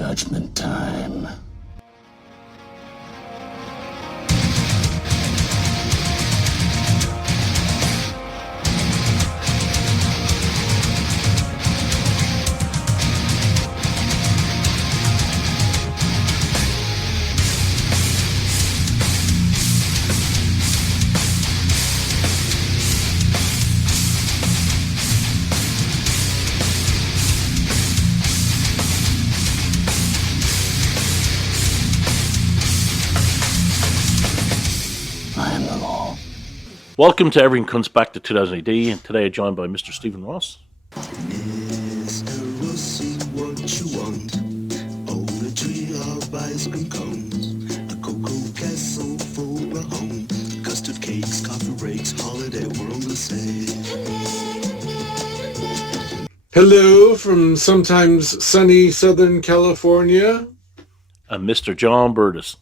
Judgment time. Welcome to Everything Comes Back to 2000AD, and today I'm joined by Mr. Stephen Ross. Mr. Rossy, what you want? On a tree of ice cream cones, a cocoa castle for a home, custard cakes, coffee breaks, holiday, we're on the same. Hello from sometimes sunny Southern California. And Mr. John Burtis.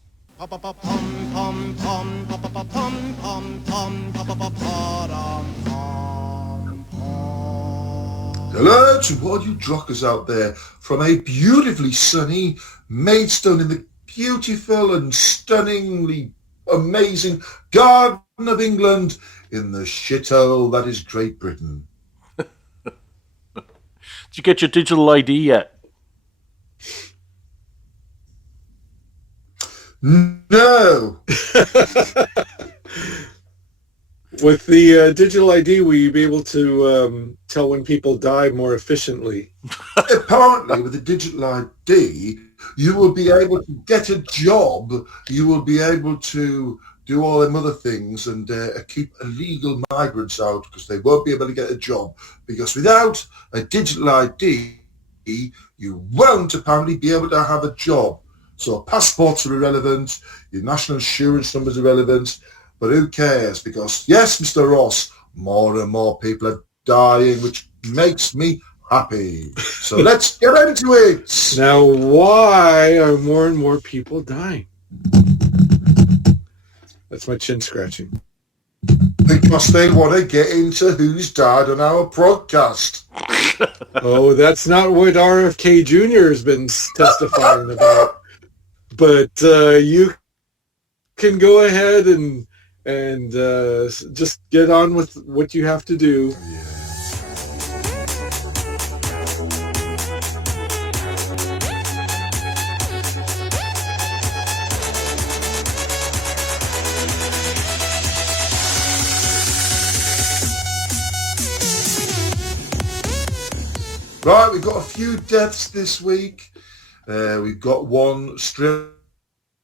Hello to all you drockers out there from a beautifully sunny Maidstone in the beautiful and stunningly amazing Garden of England in the shithole that is Great Britain. Did you get your digital ID yet? No. With the digital ID, will you be able to tell when people die more efficiently? Apparently, with the digital ID, you will be able to get a job. You will be able to do all them other things and keep illegal migrants out because they won't be able to get a job. Because without a digital ID, you won't apparently be able to have a job. So passports are irrelevant, your national insurance numbers are irrelevant, but who cares? Because, yes, Mr. Ross, more and more people are dying, which makes me happy. So let's get into it. Now, why are more and more people dying? That's my chin scratching. Because they want to get into who's died on our podcast. Oh, that's not what RFK Jr. has been testifying about. But you can go ahead and just get on with what you have to do. Yeah. Right, we've got a few deaths this week. We've got one straight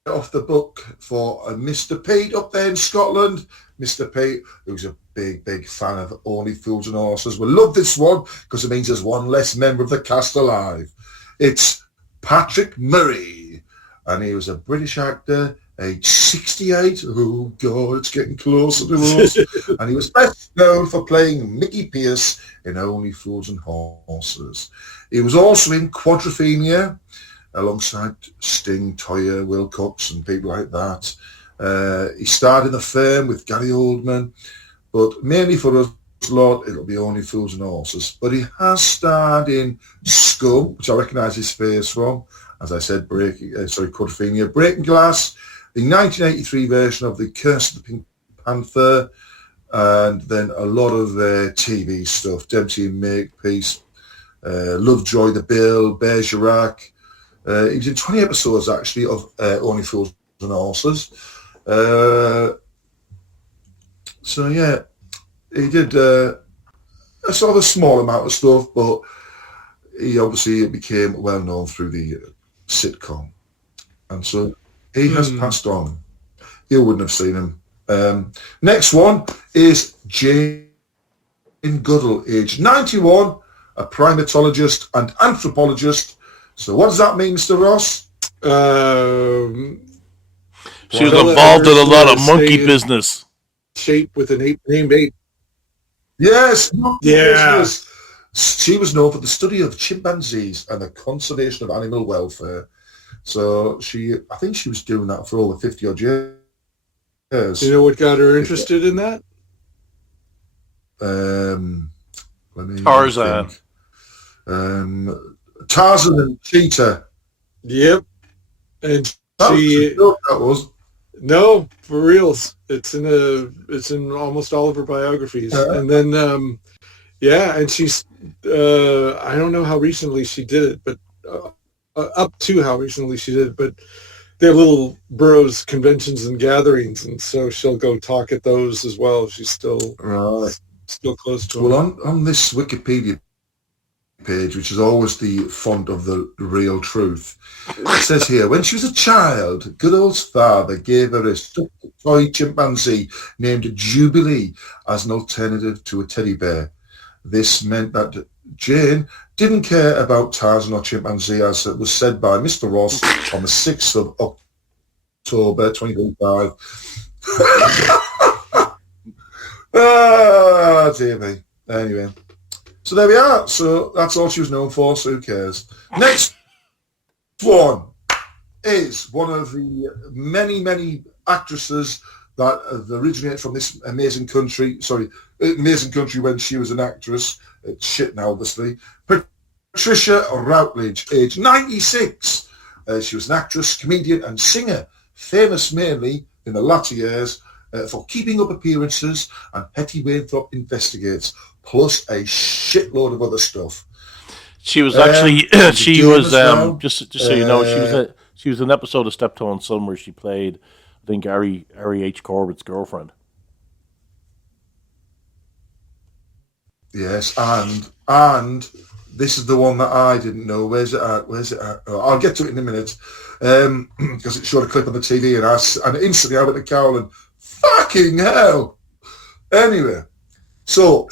off the book for Mr. Pete up there in Scotland. Mr. Pete, who's a big fan of Only Fools and Horses, will love this one because it means there's one less member of the cast alive. It's Patrick Murray, and he was a British actor, age 68. Oh, God, it's getting closer to us. And he was best known for playing Mickey Pearce in Only Fools and Horses. He was also in Quadrophenia, alongside Sting, Toyah, Wilcox and people like that. He starred in The Firm with Gary Oldman, but mainly for us lot, it'll be Only Fools and Horses. But he has starred in Scum, which I recognise his face from, as I said, Quadrophenia, Breaking Glass, the 1983 version of The Curse of the Pink Panther, and then a lot of TV stuff, Dempsey and Makepeace, Lovejoy the Bill, Bergerac. He was in 20 episodes, actually, of Only Fools and Horses. So, yeah, he did a sort of a small amount of stuff, but he obviously became well-known through the sitcom. And so he has passed on. You wouldn't have seen him. Next one is Jane Goodall, age 91, a primatologist and anthropologist. So what does that mean, Mr. Ross? She was involved in a lot of monkey business. Shape with an ape named Ape. Yes. Yeah. Business. She was known for the study of chimpanzees and the conservation of animal welfare. So I think she was doing that for over 50 odd years. Do you know what got her interested in that? Tarzan. Tarzan and Cheetah. Yep. And That was she a joke, that was. no, for reals. It's in almost all of her biographies. Yeah. And then yeah, and she's I don't know how recently she did it, but up to how recently she did it, but they have little boroughs conventions and gatherings, and so she'll go talk at those as well. She's still Right. still close to them. Well, on this Wikipedia page, which is always the font of the real truth, it says here, when she was a child, Goodall's father gave her a stuffed toy chimpanzee named Jubilee as an alternative to a teddy bear. This meant that Jane didn't care about Tarzan or chimpanzee, as it was said by Mr. Ross on the 6th of October 2025. Ah, dear me. Anyway, so there we are. So that's all she was known for, so who cares? Next one is one of the many, many actresses that have originated from this amazing country. Sorry, amazing country when she was an actress. It's shit now, obviously. Patricia Routledge, age 96. She was an actress, comedian and singer, famous mainly in the latter years for Keeping Up Appearances and Hetty Wainthorpe Investigates, plus a shitload of other stuff. She was actually she was well. just so you know, she was an episode of Steptoe and Son where she played, I think, Ari H. Corbett's girlfriend. Yes, and this is the one that I didn't know. Where's it at? Oh, I'll get to it in a minute, because it showed a clip on the TV, and instantly I went to Carol and fucking hell. Anyway, so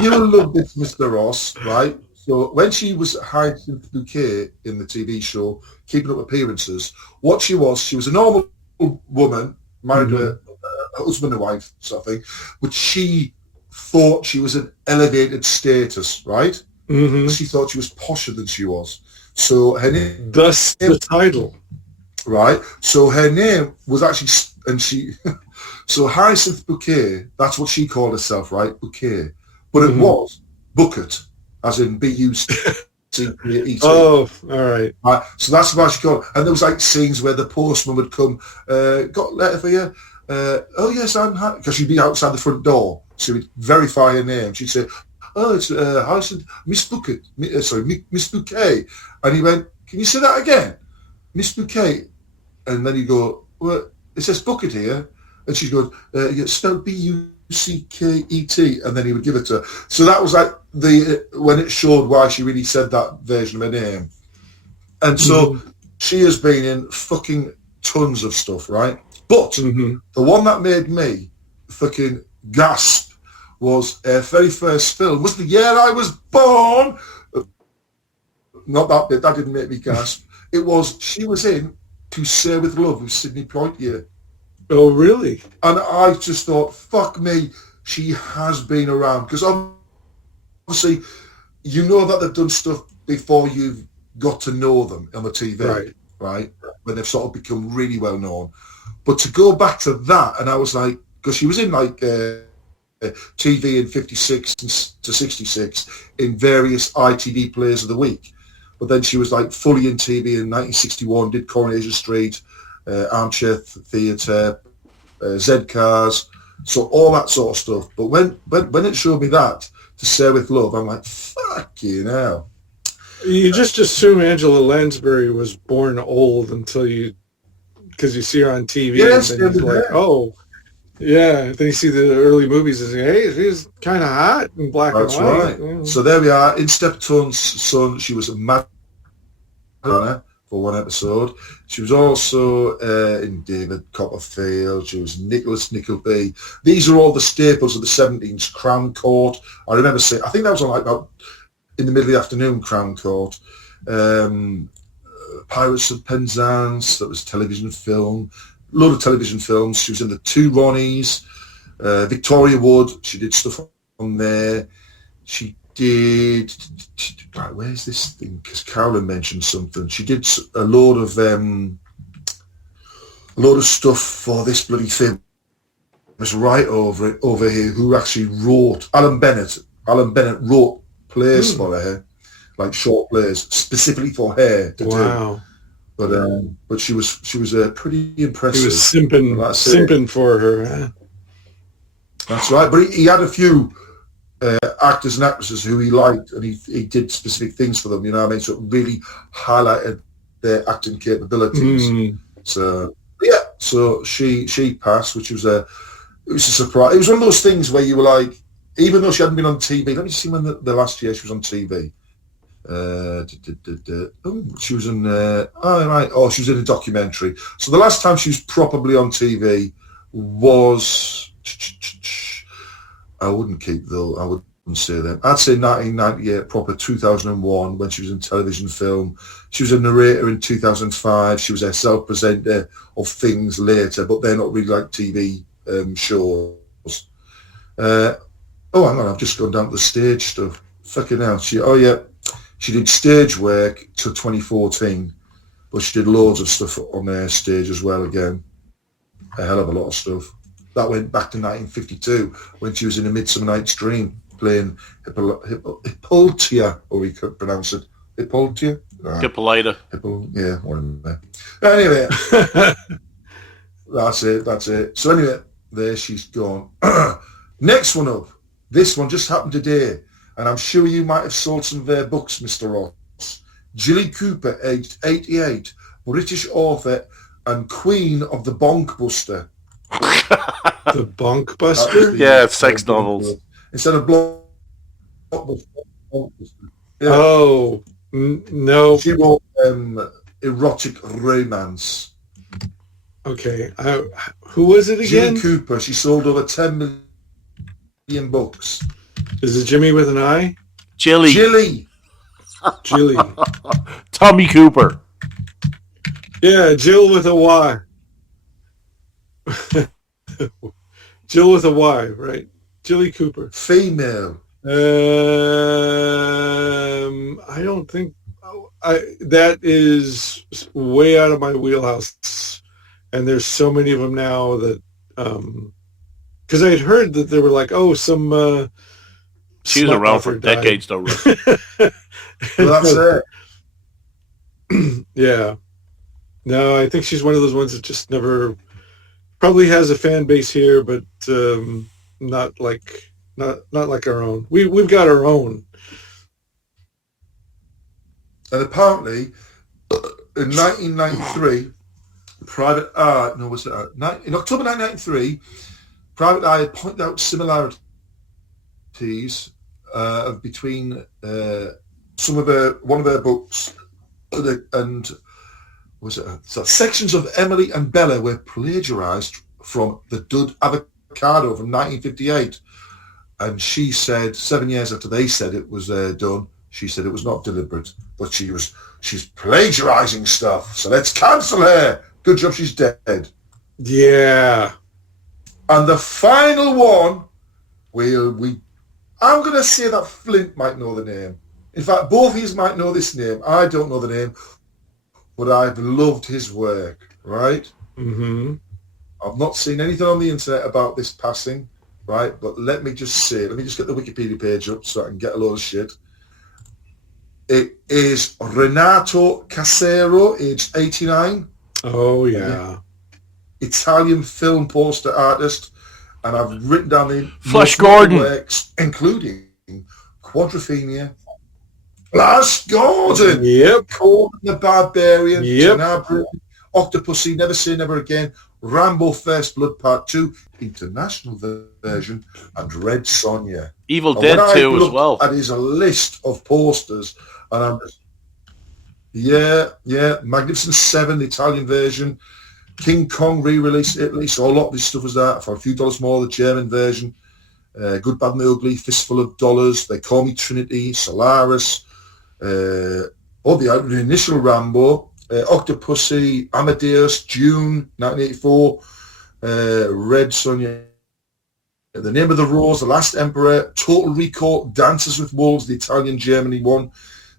you'll love this, Mr. Ross, right? So when she was Hyacinth Bouquet in the TV show Keeping Up Appearances, what she was a normal woman, married to a husband and wife sort of thing, but she thought she was an elevated status, right? Mm-hmm. She thought she was posher than she was. So her name... Thus the title. Right? So her name was actually... And she... So Hyacinth Bouquet, that's what she called herself, right? Bouquet. But it was Bucket, as in B-U-C-K-E-T. Oh, all right. So that's why she called it. And there was like scenes where the postman would come, got a letter for you? Oh, yes, because she'd be outside the front door. So we'd verify her name. She'd say, oh, it's Hyacinth, Miss Bucket, Miss Bouquet. And he went, can you say that again? Miss Bouquet. And then he'd go, well, it says Bucket here. And she'd go, it's spelled B-U-C-K-E-T. And then he would give it to her. So that was like when it showed why she really said that version of her name. And so she has been in fucking tons of stuff, right? But the one that made me fucking gasp was her very first film. Was the year I was born. Not that bit. That didn't make me gasp. It was, she was in To Say With Love with Sidney Poitier. Oh, really? And I just thought, fuck me, she has been around. Because obviously, you know that they've done stuff before you've got to know them on the TV, right? When they've sort of become really well known. But to go back to that, and I was like, because she was in like TV in 56 to 66 in various ITV plays of the week. But then she was like fully in TV in 1961, did Coronation Street, Armchair Theatre, Z-Cars, so all that sort of stuff. But when it showed me that, To Say With Love, I'm like, fucking hell. You just assume Angela Lansbury was born old until because you see her on TV, yes, and then you're like, oh, yeah. Then you see the early movies and say, hey, she's kind of hot in black and white. That's right. Yeah. So there we are. In Steptoe's Son, she was a Madonna for one episode. She was also in David Copperfield. She was Nicholas Nickleby. These are all the staples of the 70s. Crown Court. I remember seeing, I think that was on like about in the middle of the afternoon, Crown Court. Pirates of Penzance, that was a television film. A lot of television films. She was in The Two Ronnies. Victoria Wood, she did stuff on there. She did, right, where's this thing? Because Carolyn mentioned something. She did a load of stuff for this bloody thing. It's right over here, who actually wrote, Alan Bennett wrote plays for her. like short plays specifically for her to do. Wow. But she was pretty impressive. He was simping for her. Huh? That's right. But he had a few actors and actresses who he liked, and he did specific things for them. You know what I mean? So it really highlighted their acting capabilities. So yeah, so she passed, which was a surprise. It was one of those things where you were like, even though she hadn't been on TV. Let me see when the last year she was on TV. She was in she was in a documentary. So the last time she was probably on TV was I wouldn't say that. I'd say 1998, proper 2001 when she was in television film. She was a narrator in 2005. She was a self-presenter of things later, but they're not really like TV shows. Hang on, I've just gone down to the stage stuff. Fucking hell. She did stage work till 2014, but she did loads of stuff on her stage as well again. A hell of a lot of stuff. That went back to 1952 when she was in A Midsummer Night's Dream playing Hippolyta, or we could pronounce it. Hippolyta? Hippolyta. Whatever. Anyway, that's it. So anyway, there she's gone. Next one up. This one just happened today, and I'm sure you might have sold some of their books, Mr. Ross. Jilly Cooper, aged 88, British author and queen of the Bonkbuster. The Bonkbuster? Yeah, sex novels. Instead of Blockbuster. Yeah. Oh, no. She wrote erotic romance. Okay. Who was it again? Jilly Cooper. She sold over 10 million books. Is it Jimmy with an I? Jilly. Tommy Cooper. Yeah, Jill with a Y. Jill with a Y, right? Jilly Cooper. Female. I don't think that is way out of my wheelhouse. And there's so many of them now that because I had heard that they were like, some she was around for decades though. Well, that's it. Yeah. No, I think she's one of those ones that just never probably has a fan base here, but not like our own. We've got our own. And apparently, in 1993, in October 1993, Private Eye had pointed out similarities between one of her books and sections of Emily and Bella were plagiarized from The Dud Avocado from 1958. And she said, 7 years after they said it was done, she said it was not deliberate, but she's plagiarizing stuff. So let's cancel her. Good job she's dead. Yeah. And the final one, I'm going to say that Flint might know the name. In fact, both of you might know this name. I don't know the name, but I've loved his work, right? Mm-hmm. I've not seen anything on the internet about this passing, right? But let me just get the Wikipedia page up so I can get a load of shit. It is Renato Casero, aged 89. Oh, yeah. Italian film poster artist. And I've written down the Flash Gordon works, including Quadrophenia, Flash Gordon, yep, Conan the Barbarian, yep, Octopussy, Never Say Never Again, Rambo First Blood Part 2, international version, and Red Sonja. Evil Dead 2 as well. And is a list of posters, and I'm just, Magnificent 7, the Italian version, King Kong re-released Italy, so a lot of this stuff was that for a few dollars more. The German version, Good, Bad and the Ugly, Fistful of Dollars, They Call Me Trinity, Solaris, the initial Rambo, Octopussy, Amadeus, June 1984, Red Sonja, The Name of the Rose, The Last Emperor, Total Recall, Dances with Wolves, the Italian Germany one,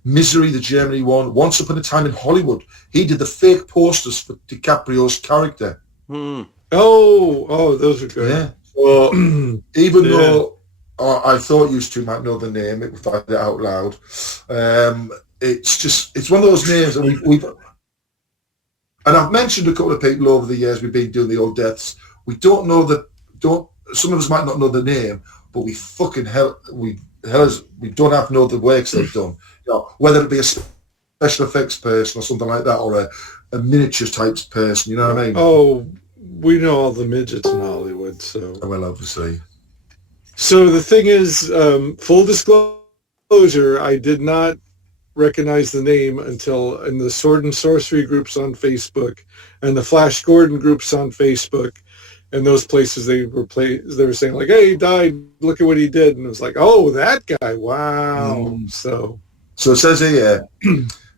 Misery, the Germany one, Once Upon a Time in Hollywood. He did the fake posters for DiCaprio's character. Hmm. Oh, those are good. Yeah. So even though I thought you two might know the name if I did it out loud. It's one of those names that we've and I've mentioned a couple of people over the years we've been doing the old deaths. We don't know some of us might not know the name, but we don't have to know the works they've done. You know, whether it be a special effects person or something like that, or a miniature type person, you know what I mean? Oh, we know all the midgets in Hollywood, so. Well, obviously. So the thing is, full disclosure, I did not recognize the name until in the Sword and Sorcery groups on Facebook and the Flash Gordon groups on Facebook, and those places they were saying like, "Hey, he died. Look at what he did," and it was like, "Oh, that guy! Wow!" So it says here,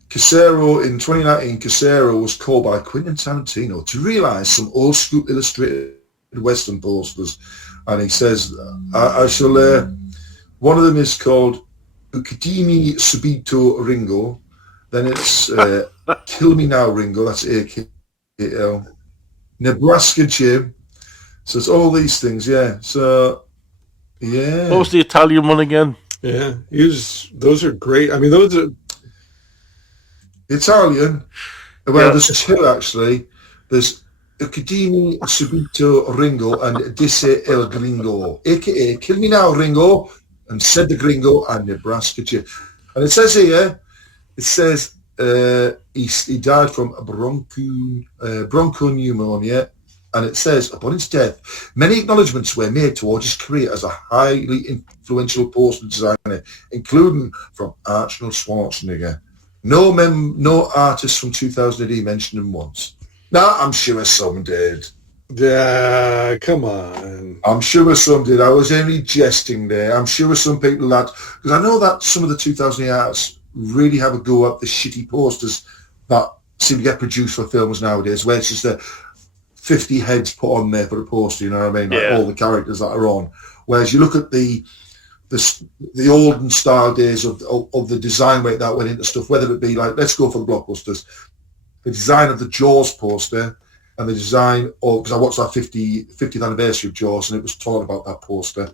Casero in 2019, Casero was called by Quentin Tarantino to realise some old school illustrated Western posters, and he says, "I shall." One of them is called Ukidimi Subito Ringo. Then it's Kill Me Now Ringo. That's AKL. Nebraska Jim. So it's all these things, yeah. So, yeah. What was the Italian one again? yeah, those are great. I mean, those are Italian. Well, there's two actually. There's Ukidimi Subito Ringo and Disse El Gringo, a.k.a. Kill Me Now Ringo, and Said the Gringo, and Nebraska Jim. And it says here, he died from bronchopneumonia, and it says, upon his death, many acknowledgements were made towards his career as a highly influential poster designer, including from Arnold Schwarzenegger. No artist from 2000 AD mentioned him once. Now, I'm sure some did. yeah. Come on. I'm sure some did. I was only jesting there. I'm sure some people that, because I know that some of the 2000 artists really have a go at the shitty posters that seem to get produced for films nowadays, where it's just a 50 heads put on there for a poster, you know what I mean? Like all the characters that are on. Whereas you look at the olden style days of the design work that went into stuff, whether it be like, let's go for the blockbusters, the design of the Jaws poster, and the design of, because I watched that 50th anniversary of Jaws, and it was talking about that poster.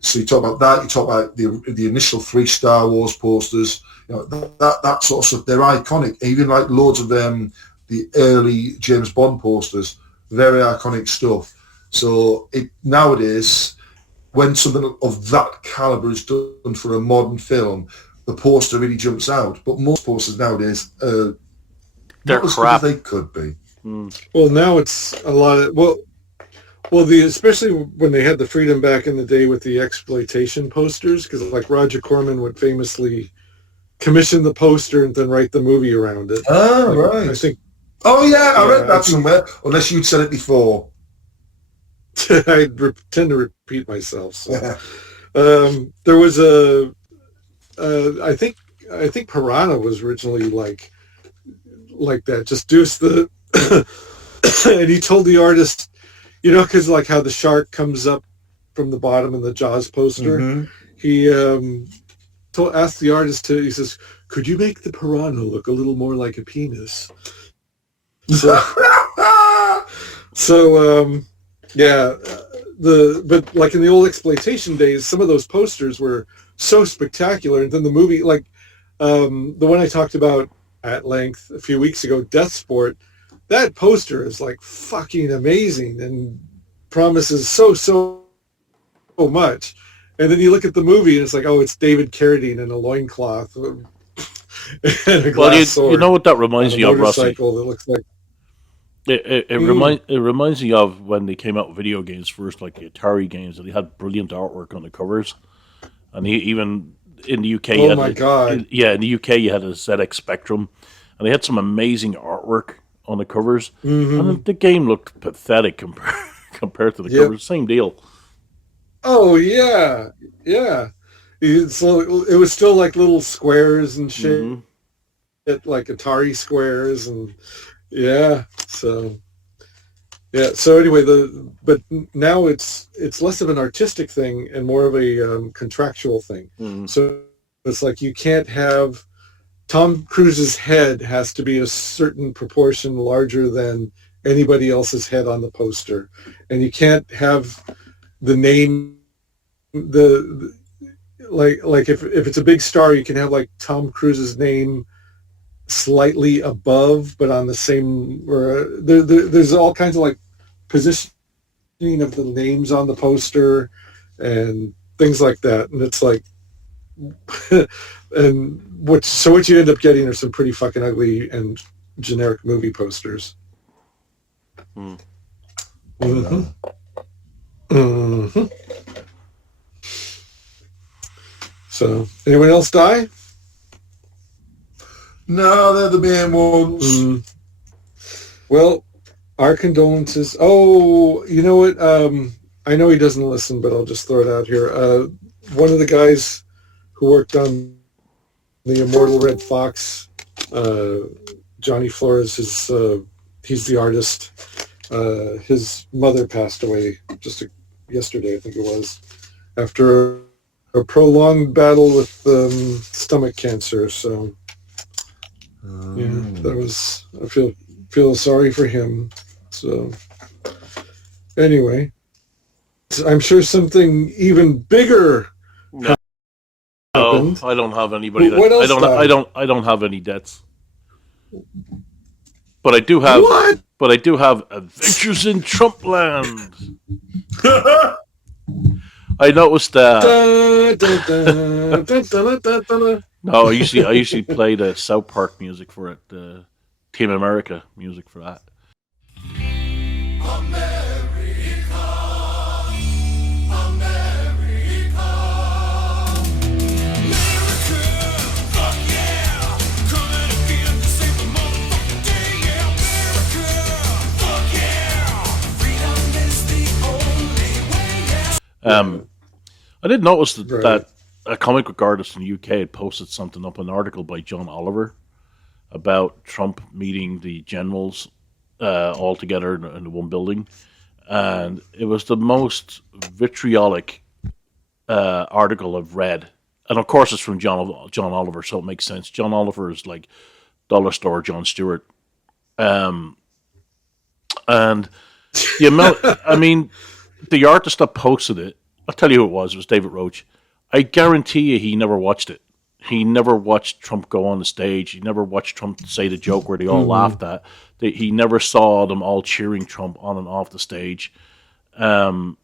So you talk about that, you talk about the initial 3 Star Wars posters, you know, that sort of stuff. They're iconic. Even like loads of the early James Bond posters, very iconic stuff. So nowadays, when something of that caliber is done for a modern film, the poster really jumps out. But most posters nowadays are They're not as crap. good as they could be. Well, now it's a lot of especially when they had the freedom back in the day with the exploitation posters, because like Roger Corman would famously commission the poster and then write the movie around it. Oh, Like, right. I think Oh, yeah, I read that somewhere, unless you'd said it before. I tend to repeat myself. So. There was I think Piranha was originally like that. Just Deuce the, and he told the artist, you know, because like how the shark comes up from the bottom in the Jaws poster, he asked the artist he says, could you make the piranha look a little more like a penis? So, but like in the old exploitation days, some of those posters were so spectacular, and then the movie, like the one I talked about at length a few weeks ago, Death Sport, that poster is like fucking amazing and promises so much. And then you look at the movie and it's like, oh, it's David Carradine in a loincloth and a glass sword. You know what that reminds me of, Rossy? That looks like It reminds me of when they came out with video games first, like the Atari games, and they had brilliant artwork on the covers. And even in the UK, in the UK you had a ZX Spectrum, and they had some amazing artwork on the covers. And the game looked pathetic compared to the covers. Same deal. Oh yeah. So it was still like little squares and shit, like Atari squares and. So anyway, but now it's less of an artistic thing and more of a contractual thing. So it's like you can't have Tom Cruise's head has to be a certain proportion larger than anybody else's head on the poster, and you can't have the name the like if it's a big star, you can have like Tom Cruise's name slightly above, but on the same. Or there's all kinds of like positioning of the names on the poster and things like that, and it's like, and what you end up getting are some pretty fucking ugly and generic movie posters. Mm. Mm-hmm. Mm-hmm. So, anyone else die? No, they're the main ones. Mm. Well, our condolences. Oh, you know what? I know he doesn't listen, but I'll just throw it out here. One of the guys who worked on the Immortal Red Fox, Johnny Flores, he's the artist. His mother passed away yesterday, I think it was, after a prolonged battle with stomach cancer. So, yeah, that was. I feel sorry for him. So, anyway, I'm sure something even bigger happened. No, I don't have anybody. What else I don't have any debts. But I do have. What? But I do have Adventures in Trumpland. I noticed that. No, I usually play the South Park music for it, the Team America music for that. I did notice that a comic book artist in the UK had posted something up, an article by John Oliver about Trump meeting the generals all together in the one building, and it was the most vitriolic article I've read. And of course, it's from John Oliver, so it makes sense. John Oliver is like dollar store Jon Stewart, and the amount. I mean, the artist that posted it, I'll tell you who it was. It was David Roach. I guarantee you he never watched it. He never watched Trump go on the stage. He never watched Trump say the joke where they all laughed at. He never saw them all cheering Trump on and off the stage. I'm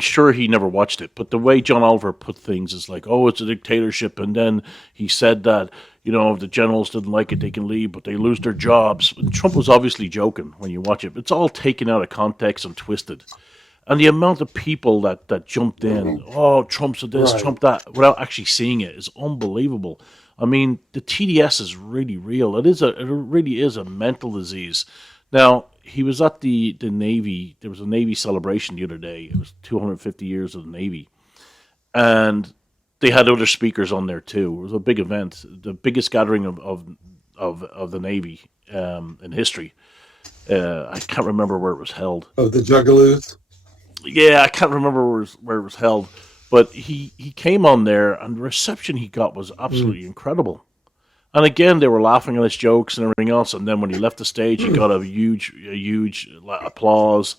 sure he never watched it. But the way John Oliver put things is like, oh, it's a dictatorship. And then he said that, if the generals didn't like it, they can leave, but they lose their jobs. And Trump was obviously joking when you watch it. It's all taken out of context and twisted. And the amount of people that jumped in, oh, Trump's this, right, Trump that, without actually seeing it is unbelievable. I mean, the TDS is really real. It really is a mental disease. Now, he was at the Navy. There was a Navy celebration the other day. It was 250 years of the Navy. And they had other speakers on there too. It was a big event, the biggest gathering of the Navy in history. I can't remember where it was held. Of the Juggaloos? Yeah, I can't remember where it was held, but he came on there, and the reception he got was absolutely incredible. And again, they were laughing at his jokes and everything else. And then when he left the stage, he got a huge applause.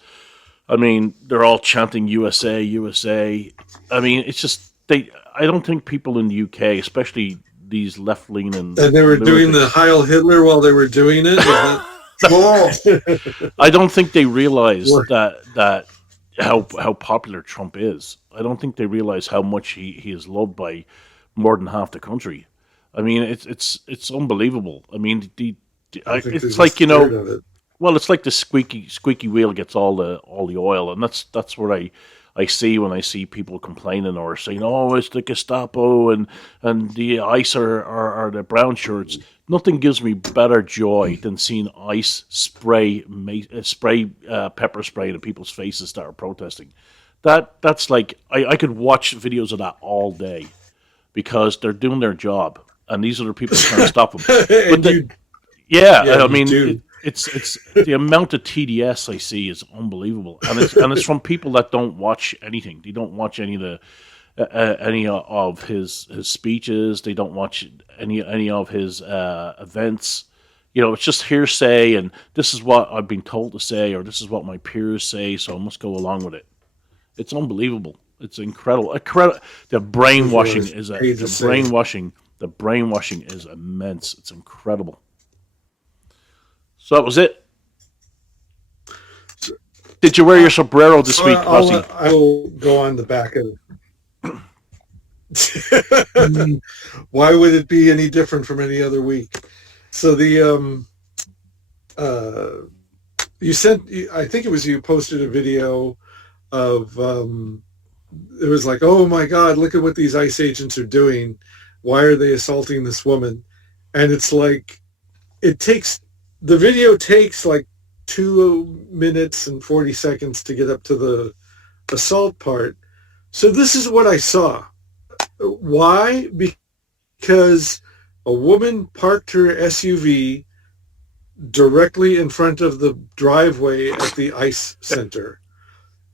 I mean, they're all chanting USA, USA. I mean, it's just I don't think people in the UK, especially these left-leaning, and they were doing the Heil Hitler while they were doing it. I don't think they realize that. How popular Trump is. I don't think they realize how much he is loved by more than half the country. I mean, it's unbelievable. I mean, it's like well, it's like the squeaky wheel gets all the oil, and that's what I see when I see people complaining or saying, oh, it's the Gestapo and the ICE are the brown shirts. Nothing gives me better joy than seeing ICE spray pepper spray into people's faces that are protesting. That's like I could watch videos of that all day because they're doing their job, and these other people are trying to stop them. But I mean, it's the amount of TDS I see is unbelievable, and it's from people that don't watch anything. They don't watch any of his speeches. They don't watch any of his events. It's just hearsay, and this is what I've been told to say, or this is what my peers say, so I must go along with it. It's unbelievable. It's incredible. The brainwashing Before is paid to say. the brainwashing is immense. It's incredible. So that was it. Did you wear your sombrero this week, Rossy? I'll go on the back of. Why would it be any different from any other week? So you sent. I think it was you posted a video of. It was like, oh my God, look at what these ICE agents are doing. Why are they assaulting this woman? And it's like, the video takes like 2 minutes and 40 seconds to get up to the assault part. So this is what I saw. Why? Because a woman parked her SUV directly in front of the driveway at the ICE center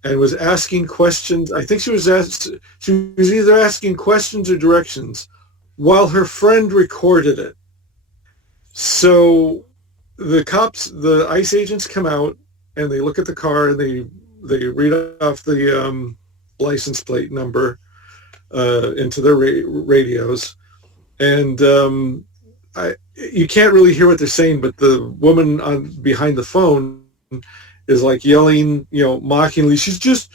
and was asking questions. I think she was either asking questions or directions while her friend recorded it. So the ICE agents come out and they look at the car and they read off the license plate number into their radios. And you can't really hear what they're saying, but the woman behind the phone is like yelling, mockingly. She just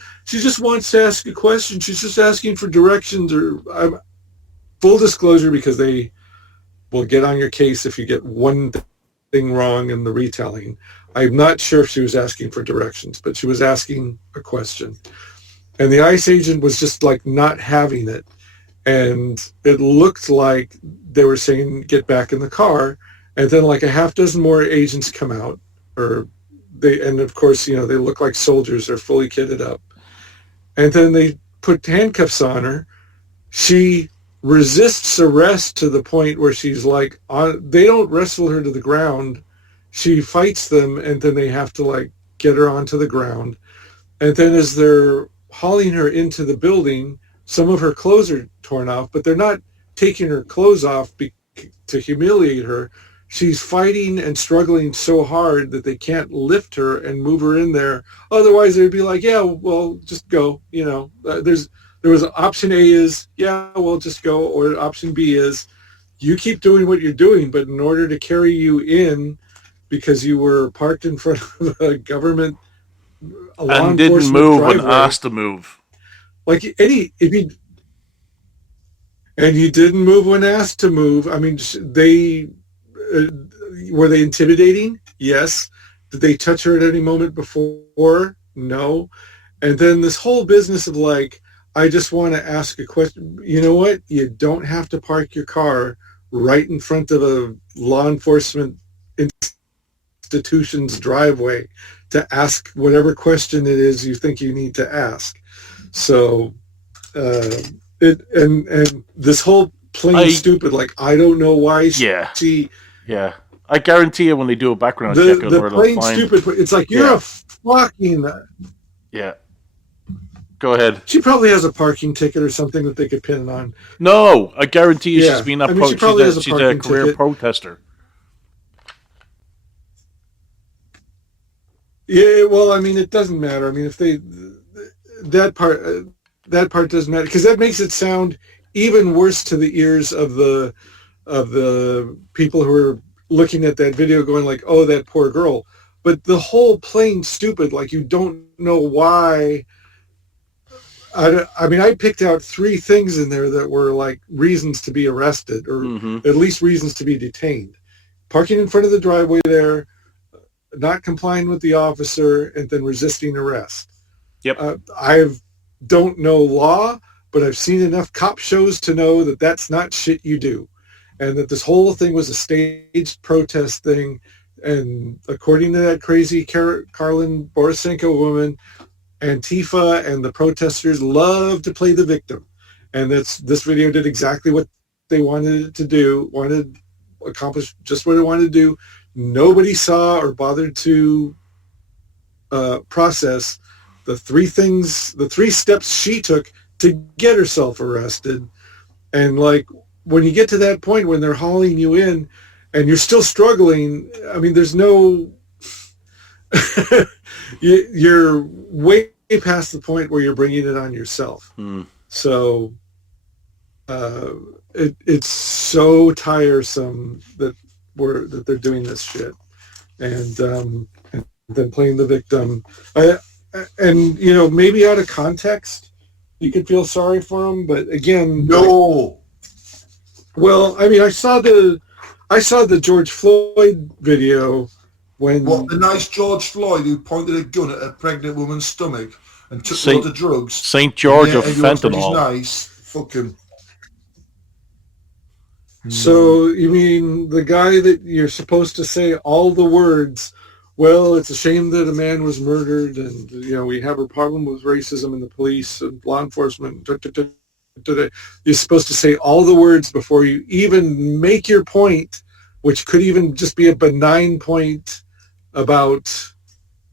wants to ask a question. She's just asking for directions. Or full disclosure, because they will get on your case if you get one thing wrong in the retelling. I'm not sure if she was asking for directions, but she was asking a question. And the ICE agent was just like not having it. And it looked like they were saying, get back in the car. And then like a half dozen more agents come out, and of course, they look like soldiers. They're fully kitted up. And then they put handcuffs on her. She resists arrest to the point where she's like, they don't wrestle her to the ground. She fights them, and then they have to like get her onto the ground. And then as they're hauling her into the building, some of her clothes are torn off, but they're not taking her clothes off to humiliate her. She's fighting and struggling so hard that they can't lift her and move her in there. Otherwise, they'd be like, yeah, well, just go. There was option A is, yeah, well, just go. Or option B is, you keep doing what you're doing, but in order to carry you in, because you were parked in front of a government and didn't move when asked to move. Like and you didn't move when asked to move. I mean, were they intimidating? Yes. Did they touch her at any moment before? No. And then this whole business of like, I just want to ask a question. You know what? You don't have to park your car right in front of a law enforcement institution's driveway to ask whatever question it is you think you need to ask. So and this whole plain stupid, like, I don't know why she... Yeah. I guarantee you when they do a background check on the where plain they'll find... stupid, it's like, you're a fucking... Yeah. Go ahead. She probably has a parking ticket or something that they could pin it on. No, I guarantee you she's been she's a career ticket. Protester. Yeah, well, I mean, it doesn't matter. I mean, if that part doesn't matter, because that makes it sound even worse to the ears of the people who are looking at that video going like, oh, that poor girl. But the whole plain stupid, like, you don't know why. I mean, I picked out 3 things in there that were like reasons to be arrested, or at least reasons to be detained. Parking in front of the driveway there, not complying with the officer, and then resisting arrest. Yep. I don't know law, but I've seen enough cop shows to know that that's not shit you do. And that this whole thing was a staged protest thing. And according to that crazy Karlin Borisenko woman, Antifa and the protesters love to play the victim. And this video did exactly what they wanted it to do, wanted to accomplish just what it wanted to do. Nobody saw or bothered to process the 3 steps she took to get herself arrested. And like, when you get to that point when they're hauling you in and you're still struggling, I mean, there's no, you're way past the point where you're bringing it on yourself. So it's so tiresome that they're doing this shit, and then playing the victim. And maybe out of context, you could feel sorry for him, but again, no. Well, I mean, I saw the George Floyd video when the nice George Floyd who pointed a gun at a pregnant woman's stomach and took a lot of drugs. St. George of fentanyl. He's nice. Fuck him. So you mean the guy that you're supposed to say all the words? Well, it's a shame that a man was murdered, and we have a problem with racism in the police and law enforcement. You're supposed to say all the words before you even make your point, which could even just be a benign point about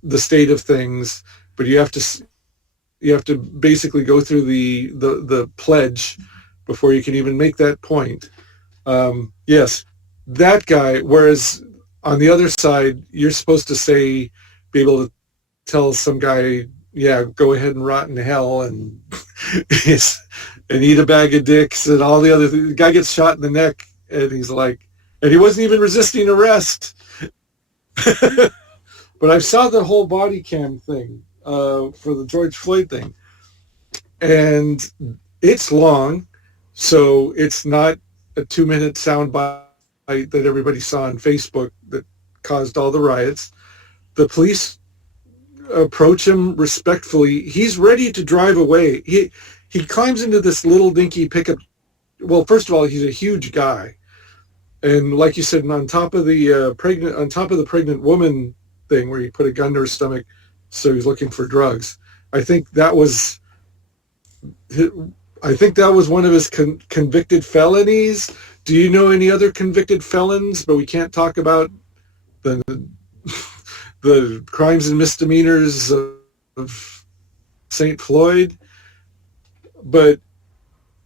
the state of things. But you have to basically go through the pledge before you can even make that point. Yes, that guy. Whereas on the other side, you're supposed to be able to tell some guy, yeah, go ahead and rot in hell and eat a bag of dicks and all the other things. The guy gets shot in the neck, and he's like, and he wasn't even resisting arrest. But I saw the whole body cam thing for the George Floyd thing, and it's long, so it's not a 2-minute soundbite that everybody saw on Facebook that caused all the riots. The police approach him respectfully. He's ready to drive away. He climbs into this little dinky pickup. Well, first of all, he's a huge guy, and like you said, on top of the pregnant woman thing, where he put a gun to her stomach, so he's looking for drugs. I think that was one of his convicted felonies. Do you know any other convicted felons? But we can't talk about the crimes and misdemeanors of St. Floyd. But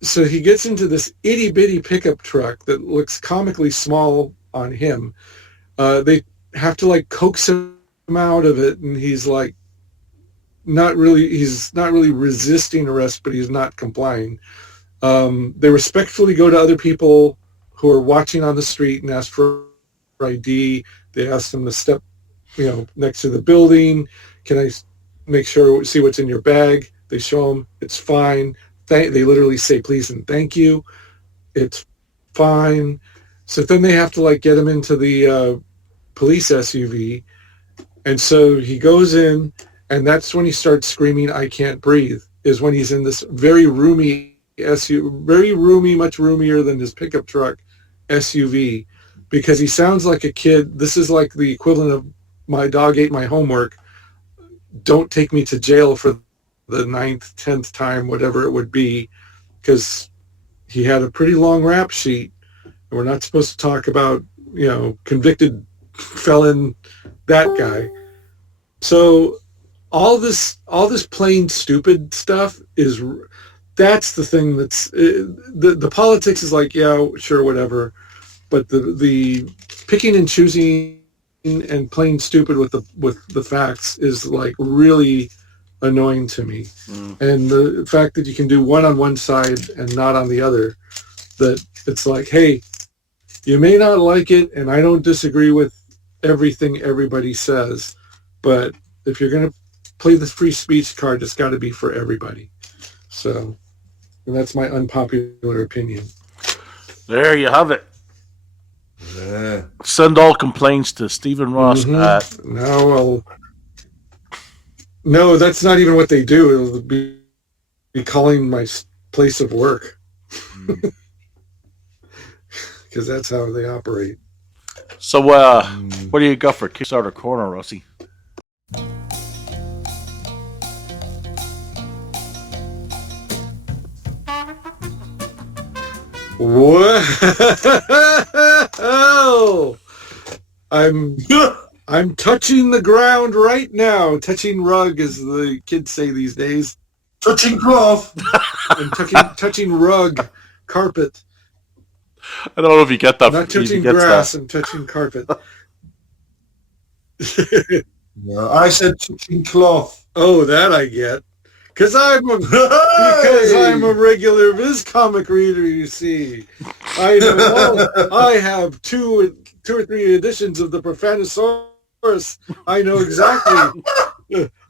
so he gets into this itty bitty pickup truck that looks comically small on him. They have to coax him out of it, and he's not really resisting arrest, but he's not complying. They respectfully go to other people who are watching on the street and ask for ID. They ask them to step, next to the building. Can I see what's in your bag? They show them. It's fine. They literally say please and thank you. It's fine. So then they have to get him into the police SUV. And so he goes in, and that's when he starts screaming, "I can't breathe," is when he's in this very roomy SUV, very roomy, much roomier than his pickup truck SUV, because he sounds like a kid. This is like the equivalent of "my dog ate my homework. Don't take me to jail for the 9th, 10th time," whatever it would be, because he had a pretty long rap sheet. And we're not supposed to talk about, convicted felon, that guy. So all this plain stupid stuff that's the thing that's the politics is yeah, sure, whatever, but the picking and choosing and plain stupid with the facts is really annoying to me. And the fact that you can do one on one side and not on the other, that it's hey, you may not like it, and I don't disagree with everything everybody says, but if you're going to play the free speech card, it's got to be for everybody. So, and that's my unpopular opinion. There you have it. Yeah. Send all complaints to Stephen Ross at... No, that's not even what they do. It'll be calling my place of work. Because that's how they operate. So, what do you got for Kickstarter Corner, Rossy? Whoa! I'm touching the ground right now. Touching rug, as the kids say these days. Touching cloth. I'm touching rug, carpet. I don't know if you get that. Not touching grass, I'm touching carpet. No, I said touching cloth. Oh, that I get. Because I'm a regular Viz comic reader, you see. I know I have two or three editions of the Profanosaurus. I know exactly.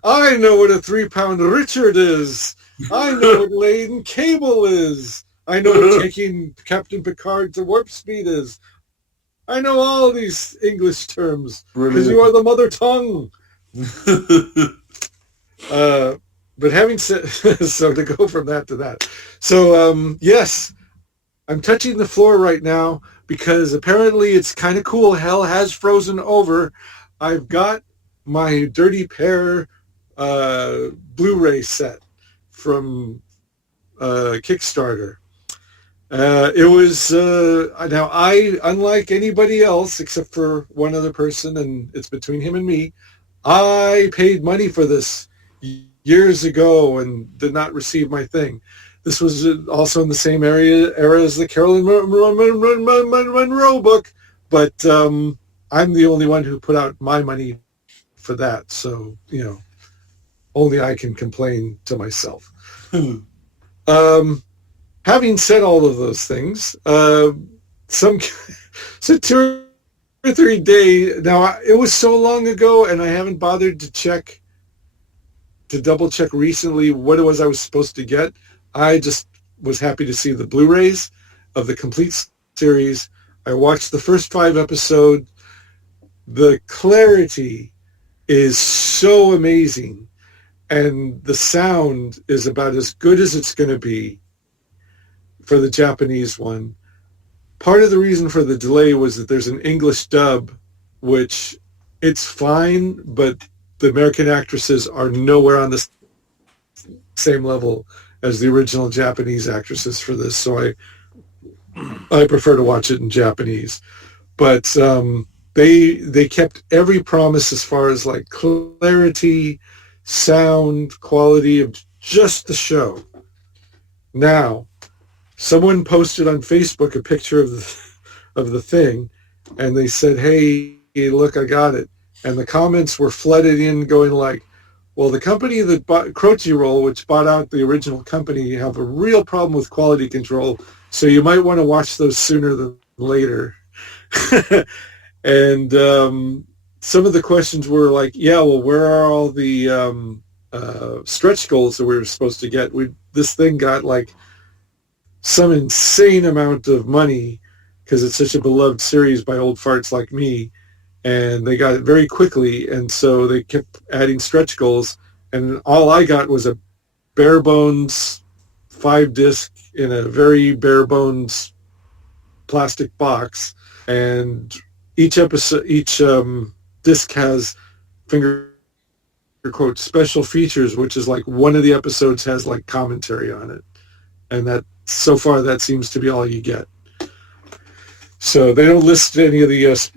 I know what a 3-pound Richard is. I know what laden cable is. I know what taking Captain Picard to warp speed is. I know all these English terms because you are the mother tongue. But having said, so to go from that to that. So, yes, I'm touching the floor right now because apparently it's kind of cool. Hell has frozen over. I've got my Dirty Pair Blu-ray set from Kickstarter. It was, now I, unlike anybody else, except for one other person, and it's between him and me, I paid money for this years ago and did not receive my thing. This was also in the same era as the Carolyn Monroe book, but I'm the only one who put out my money for that. So, only I can complain to myself. Having said all of those things, so 2 or 3 days now. It was so long ago, and I haven't bothered to double check recently what it was I was supposed to get. I just was happy to see the Blu-rays of the complete series. I watched the first 5 episodes. The clarity is so amazing, and the sound is about as good as it's going to be for the Japanese one. Part of the reason for the delay was that there's an English dub, which it's fine, but the American actresses are nowhere on the same level as the original Japanese actresses for this. So I prefer to watch it in Japanese. But they kept every promise as far as like clarity, sound, quality of just the show. Now, someone posted on Facebook a picture of the thing, and they said, "Hey, look, I got it." And the comments were flooded in going like, well, the company that bought Crunchyroll, which bought out the original company, have a real problem with quality control, so you might want to watch those sooner than later. And some of the questions were like, yeah, well, where are all the stretch goals that we were supposed to get? This thing got like some insane amount of money because it's such a beloved series by old farts like me. And they got it very quickly, and so they kept adding stretch goals, and all I got was a bare bones 5-disc in a very bare bones plastic box, and each disc has finger quote special features, which is like one of the episodes has like commentary on it, and that so far that seems to be all you get. So they don't list any of the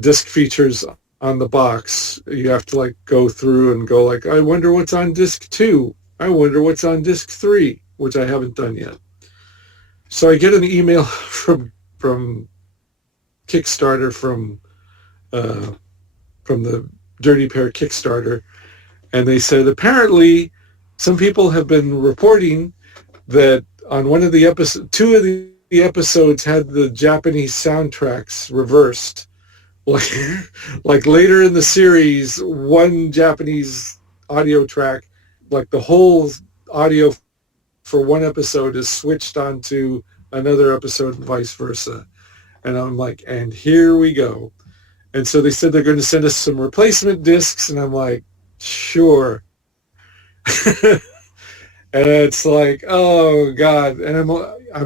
disc features on the box. You have to like go through and go like, I wonder what's on disc 2. I wonder what's on disc 3, which I haven't done yet. So I get an email from Kickstarter from the Dirty Pair Kickstarter, and they said apparently some people have been reporting that on one of the episodes, 2 of the episodes had the Japanese soundtracks reversed. Like later in the series, one Japanese audio track, like the whole audio for one episode is switched onto another episode and vice versa. And I'm like, and here we go. And so they said they're going to send us some replacement discs, and I'm like, sure. And it's like, oh God. And I'm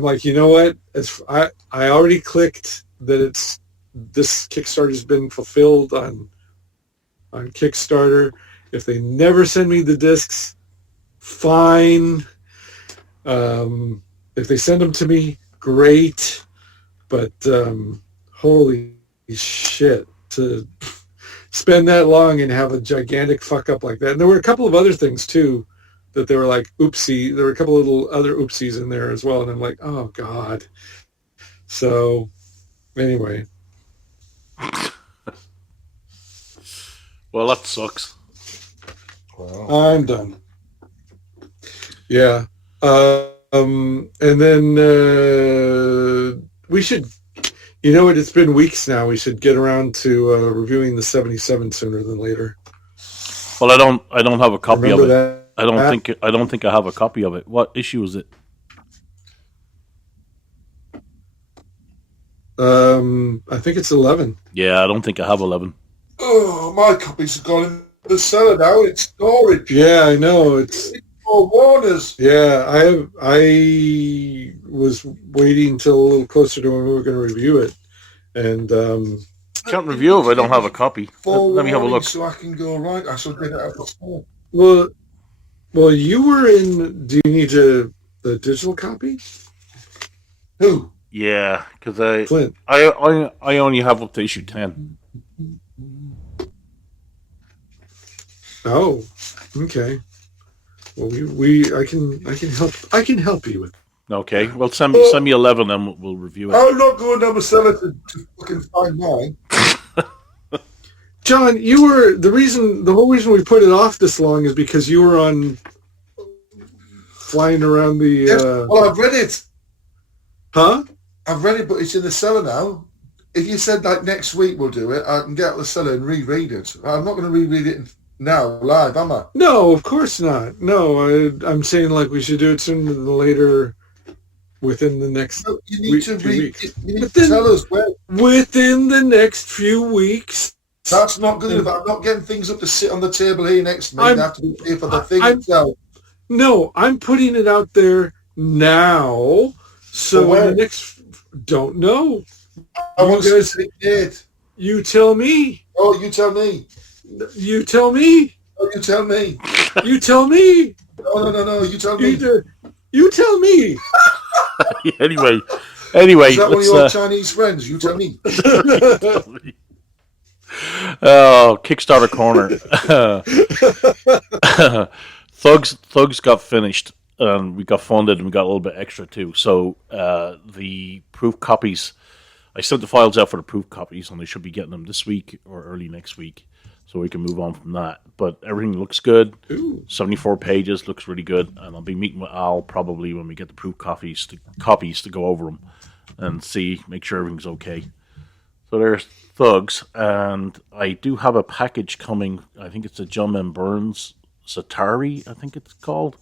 like, you know what? I already clicked that this Kickstarter's been fulfilled on Kickstarter. If they never send me the discs, fine. If they send them to me, great. But holy shit, to spend that long and have a gigantic fuck up like that. And there were a couple of other things too that they were like, oopsie. There were a couple of little other oopsies in there as well. And I'm like, oh God. So anyway. Well, that sucks. Wow. I'm done. Yeah. And then we should, you know what, it's been weeks now. We should get around to reviewing the 77 sooner than later. Well, I don't have a copy Remember of it. that? I don't think I have a copy of it. What issue is it? I think it's 11. Yeah, I don't think I have 11. Oh, my copies have gone in the cellar now. It's storage. Yeah, I know. It's for Warner's. Yeah, I was waiting till a little closer to when we were going to review it, and Can't review it if I don't have a copy. Let me have a look. So I can go right. I shall get it out of the store. well, you were in. Do you need the digital copy? Who? Yeah, because Flint. I only have up to issue 10. Oh, okay. Well, I can help you with. Okay, well send me 11 and we'll review it. I'm not going down the cellar to fucking find mine. John, you were the whole reason we put it off this long is because you were on flying around the. Yes, well, I've read it. Huh? I've read it, but it's in the cellar now. If you said like next week we'll do it, I can get out of the cellar and reread it. I'm not going to reread it now live, am I? No, of course not. No, I'm saying like we should do it sooner than later, within the next. No, you need to 2 read. weeks. You need to tell us when. Within the next few weeks. That's not good enough. I'm not getting things up to sit on the table here next week. I have to be here for the thing itself. No, I'm putting it out there now. So the next, don't know. I want to see it. You tell me. Oh, you tell me. You tell me. Oh, you tell me. You tell me. No. You tell me. You tell me. Anyway, is that one of your Chinese friends? You tell me. Oh, Kickstarter corner. Thugs got finished, and we got funded, and we got a little bit extra too. So the proof copies, I sent the files out for the proof copies, and they should be getting them this week or early next week, so we can move on from that. But everything looks good. Ooh. 74 pages looks really good, and I'll be meeting with Al probably when we get the proof copies to go over them and make sure everything's okay. So there's Thugs, and I do have a package coming. I think it's a John M. Burns Satari, I think it's called,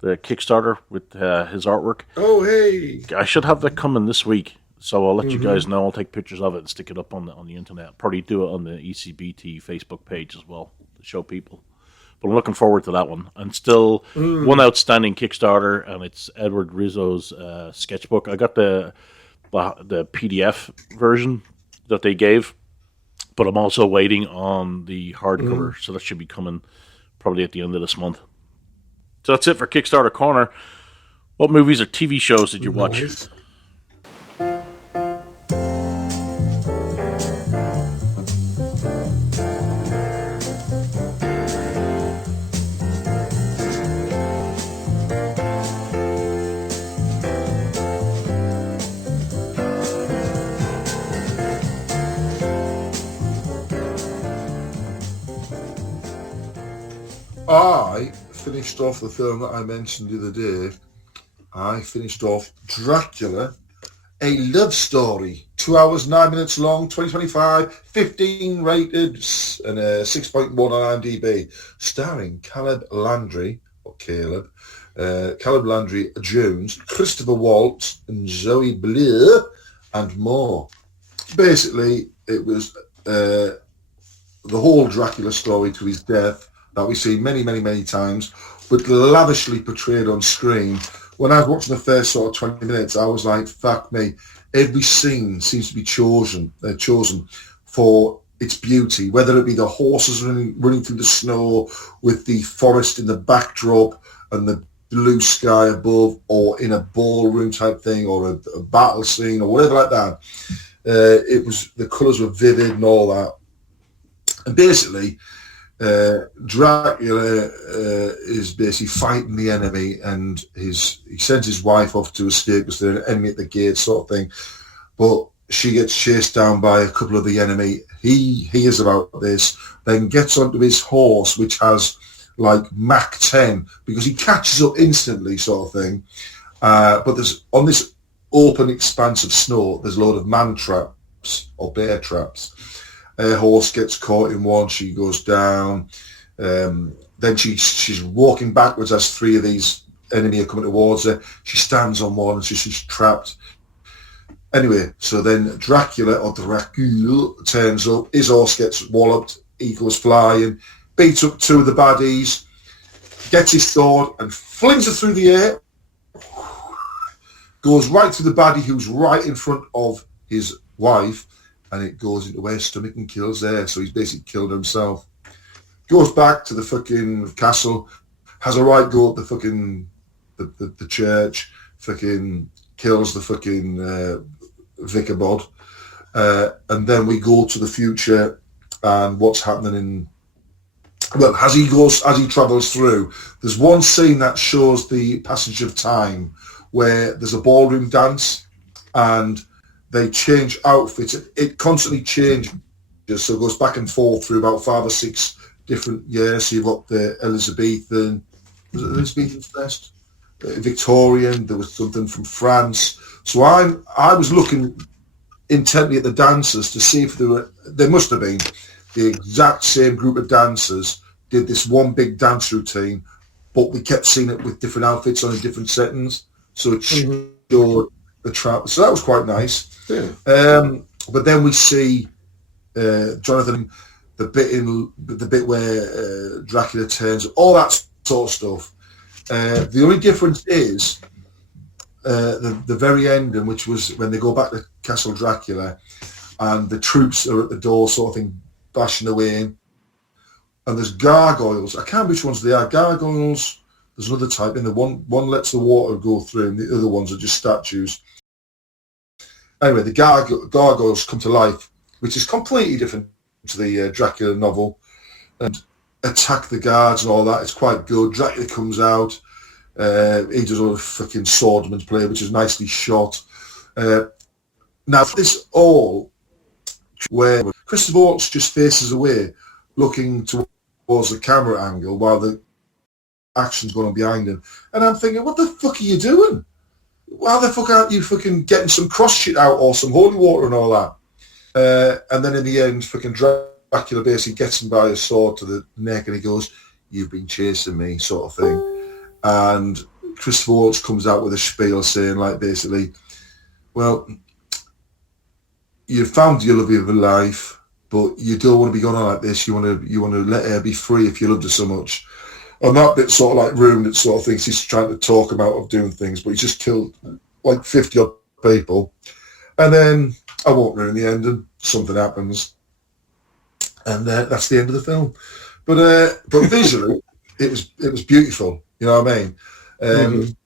the Kickstarter with his artwork. Oh, hey. I should have that coming this week, so I'll let you guys know. I'll take pictures of it and stick it up on the internet. Probably do it on the ECBT Facebook page as well to show people. But I'm looking forward to that one. And still one outstanding Kickstarter, and it's Edward Rizzo's sketchbook. I got the PDF version that they gave, but I'm also waiting on the hardcover, so that should be coming probably at the end of this month. So that's it for Kickstarter Corner. What movies or TV shows did you watch? Nice. I finished off the film that I mentioned the other day. I finished off Dracula, a love story. 2 hours, 9 minutes long, 2025, 15 rated, and a 6.1 on IMDb. Starring Caleb Landry Jones, Christopher Waltz, and Zoe Blair, and more. Basically, it was the whole Dracula story to his death that we see many, many, many times, but lavishly portrayed on screen. When I was watching the first sort of 20 minutes, I was like, fuck me. Every scene seems to be chosen for its beauty, whether it be the horses running through the snow with the forest in the backdrop and the blue sky above, or in a ballroom type thing, or a battle scene, or whatever like that. The colours were vivid and all that. And basically, Dracula is basically fighting the enemy, and he sends his wife off to escape because they're an enemy at the gate, sort of thing. But she gets chased down by a couple of the enemy. He hears about this, then gets onto his horse, which has like Mach 10, because he catches up instantly, sort of thing. But there's on this open expanse of snow, there's a load of man traps or bear traps. Her horse gets caught in one. She goes down. Then she's walking backwards as three of these enemy are coming towards her. She stands on one and she's trapped. Anyway, so then Dracula turns up. His horse gets walloped. He goes flying, beats up two of the baddies, gets his sword and flings it through the air. Goes right through the baddie who's right in front of his wife, and it goes into her stomach and kills her. So he's basically killed himself. Goes back to the fucking castle, has a right go at the fucking the church, fucking kills the fucking vicar bod, and then we go to the future and what's happening in. Well, as he travels through, there's one scene that shows the passage of time where there's a ballroom dance and they change outfits. It constantly changes, so it goes back and forth through about 5 or 6 different years. So you've got the Elizabethan, was it Elizabethan first? Victorian, there was something from France. So I was looking intently at the dancers to see if there must have been the exact same group of dancers did this one big dance routine, but we kept seeing it with different outfits on different settings. So it showed the trap. So that was quite nice. Yeah. But then we see Jonathan, the bit where Dracula turns, all that sort of stuff. The only difference is the very ending, which was when they go back to Castle Dracula and the troops are at the door sort of thing, bashing away, and there's gargoyles. I can't remember which ones they are. Gargoyles, there's another type in the one lets the water go through and the other ones are just statues. Anyway, the gargoyles come to life, which is completely different to the Dracula novel, and attack the guards and all that. It's quite good. Dracula comes out. He does all the fucking swordsman's play, which is nicely shot. Now, this all where Christopher Waltz just faces away, looking towards the camera angle while the action's going on behind him. And I'm thinking, what the fuck are you doing? Why the fuck aren't you fucking getting some cross shit out or some holy water and all that? And then in the end, fucking Dracula basically gets him by his sword to the neck and he goes, "You've been chasing me," sort of thing. And Christopher Waltz comes out with a spiel saying, like, basically, well, you found your love of your life, but you don't want to be going on like this. You want to let her be free if you loved her so much. And that bit sort of like ruined it, sort of thinks he's trying to talk him out of doing things, but he just killed like 50 odd people. And then I won't ruin the ending. Something happens, and that's the end of the film. But visually, it was beautiful. You know what I mean?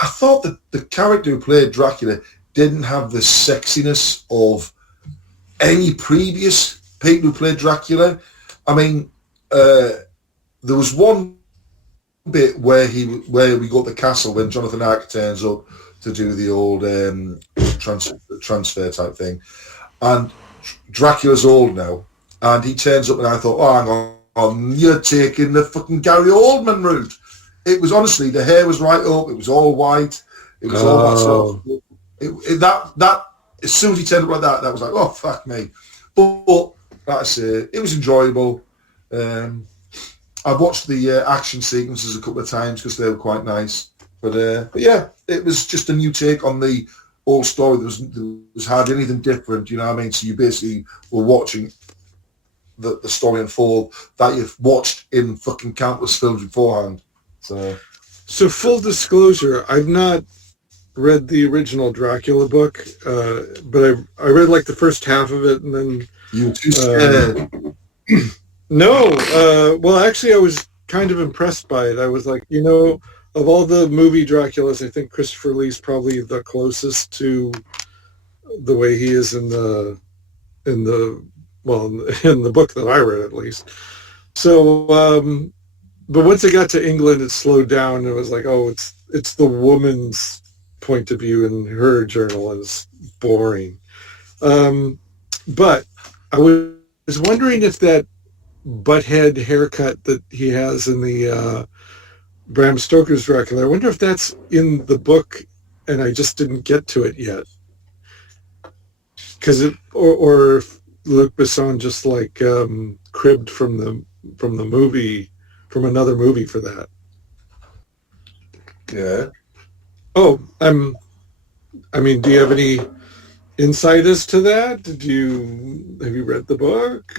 I thought that the character who played Dracula didn't have the sexiness of any previous people who played Dracula. I mean, there was one bit where we go to the castle when Jonathan Ark turns up to do the old transfer type thing, and Dracula's old now, and he turns up, and I thought, oh, hang on, you're taking the fucking Gary Oldman route. It was honestly, the hair was right up, it was all white, it was all that sort of, that as soon as he turned up like that was like, oh fuck me. But like I say, it was enjoyable. I've watched the action sequences a couple of times because they were quite nice. But yeah, it was just a new take on the old story. There was hardly anything different, you know what I mean? So you basically were watching the story unfold that you've watched in fucking countless films beforehand. So full disclosure, I've not read the original Dracula book, but I read like the first half of it, and then you too scared. No, well, actually, I was kind of impressed by it. I was like, you know, of all the movie Draculas, I think Christopher Lee's probably the closest to the way he is in the book that I read, at least. So, but once it got to England, it slowed down. It was like, oh, it's the woman's point of view in her journal, and it's boring. But I was wondering if that butthead haircut that he has in the Bram Stoker's Dracula, I wonder if that's in the book and I just didn't get to it yet. Or if Luc Besson just like cribbed from the movie, from another movie for that. Yeah. Oh, do you have any insight as to that? Have you read the book?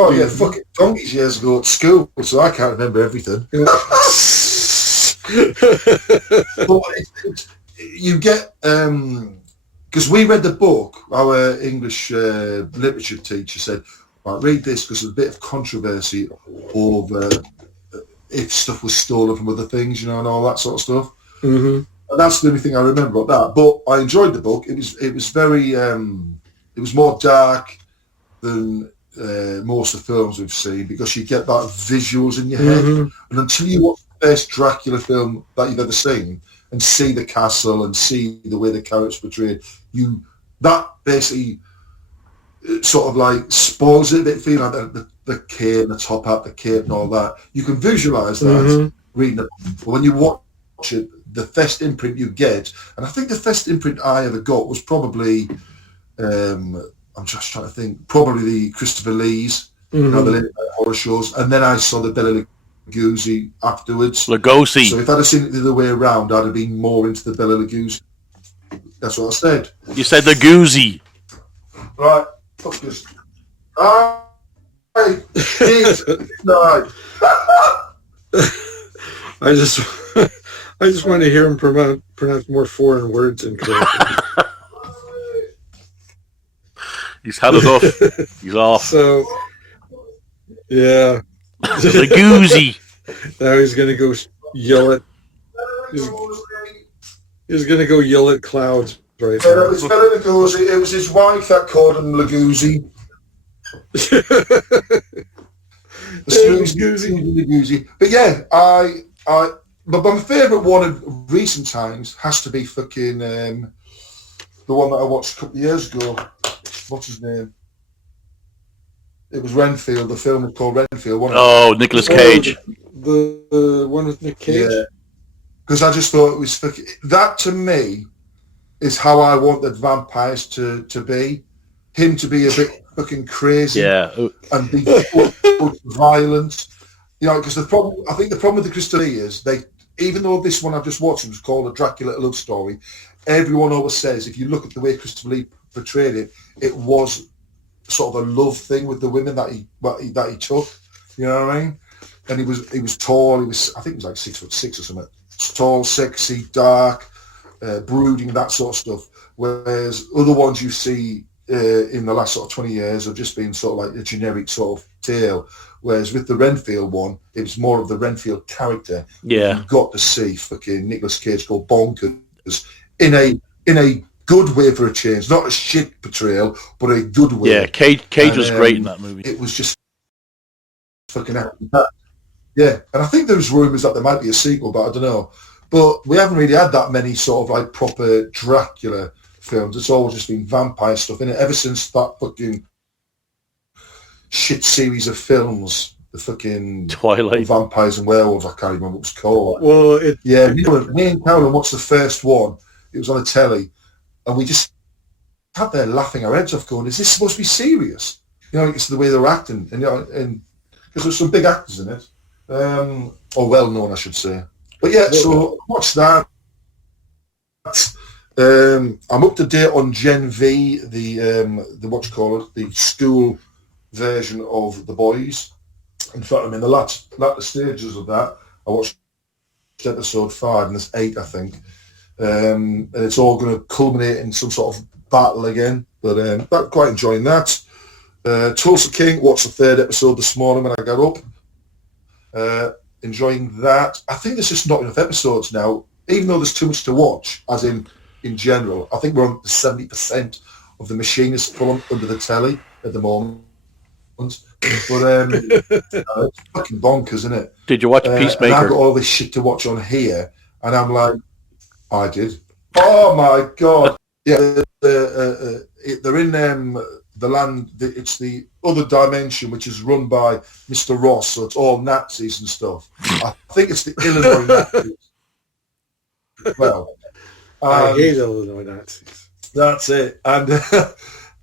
Oh yeah, fucking donkeys years ago at school, so I can't remember everything. But you get because we read the book. Our English literature teacher said, "Right, read this because there's a bit of controversy over if stuff was stolen from other things, and all that sort of stuff." Mm-hmm. And that's the only thing I remember about that. But I enjoyed the book. It was very it was more dark than most of the films we've seen because you get that visuals in your head. Mm-hmm. And until you watch the best Dracula film that you've ever seen and see the castle and see the way the characters portrayed, that basically sort of like spoils it a bit, feeling like the cape and the top hat, the cape and all that. You can visualise that reading it. But when you watch it, the first imprint you get, and I think the first imprint I ever got was probably I'm just trying to think. Probably the Christopher Lee's, the late horror shows, and then I saw the Bela Lugosi afterwards. Lugosi. So if I'd have seen it the other way around, I'd have been more into the Bela Lugosi. That's what I said. You said Lugosi. Right. Fuck this. No. I just want to hear him pronounce more foreign words incorrectly. He's had enough. He's off. So, yeah. Lugosi. Now he's going to go yell at... He's going to go yell at clouds right now. It was Bela Lugosi. It was his wife that called him Lugosi. Lugosi. But yeah, but my favourite one of recent times has to be fucking the one that I watched a couple of years ago. What's his name? It was Renfield. The film was called Renfield. Nicolas Cage. The one with Nick Cage? Yeah. Because I just thought it was fucking... That, to me, is how I wanted vampires to be. Him to be a bit fucking crazy. Yeah. And be violent. Because I think the problem with the Crystal Lee is even though this one I've just watched was called A Dracula Love Story, everyone always says, if you look at the way Christopher Lee portrayed it, it was sort of a love thing with the women that he took. You know what I mean? And he was tall. I think he was like 6'6" or something. Tall, sexy, dark, brooding, that sort of stuff. Whereas other ones you see in the last sort of 20 years have just been sort of like a generic sort of tale. Whereas with the Renfield one, it was more of the Renfield character. Yeah, you got to see fucking Nicolas Cage go bonkers in a good way for a change, not a shit portrayal, but a good way. Yeah, Cage was great in that movie. It was just fucking happened. Yeah, and I think there's rumours that there might be a sequel, but I don't know. But we haven't really had that many sort of like proper Dracula films. It's all just been vampire stuff in it ever since that fucking shit series of films, the fucking Twilight Vampires and Werewolves. I can't remember what it was called. Well, me and Carolyn watched the first one. It was on the telly, and we just sat there laughing our heads off, going, "Is this supposed to be serious?" It's the way they were acting, and and because there's some big actors in it, or well known, I should say. But yeah, so watch that. I'm up to date on Gen V, the what you call it, the school version of The Boys. In fact, I'm in the latter stages of that. I watched episode 5, and there's 8, I think. And it's all going to culminate in some sort of battle again. But I'm quite enjoying that. Tulsa King, watched the 3rd episode this morning when I got up. Enjoying that. I think there's just not enough episodes now, even though there's too much to watch, as in general. I think we're on 70% of the machine is full under the telly at the moment. But it's fucking bonkers, isn't it? Did you watch Peacemaker? And I've got all this shit to watch on here, and I'm like, I did. Oh my god! Yeah, they're in the land. It's the other dimension, which is run by Mr. Ross. So it's all Nazis and stuff. I think it's the Illinois Nazis. Well, I hate Illinois Nazis. That's it. And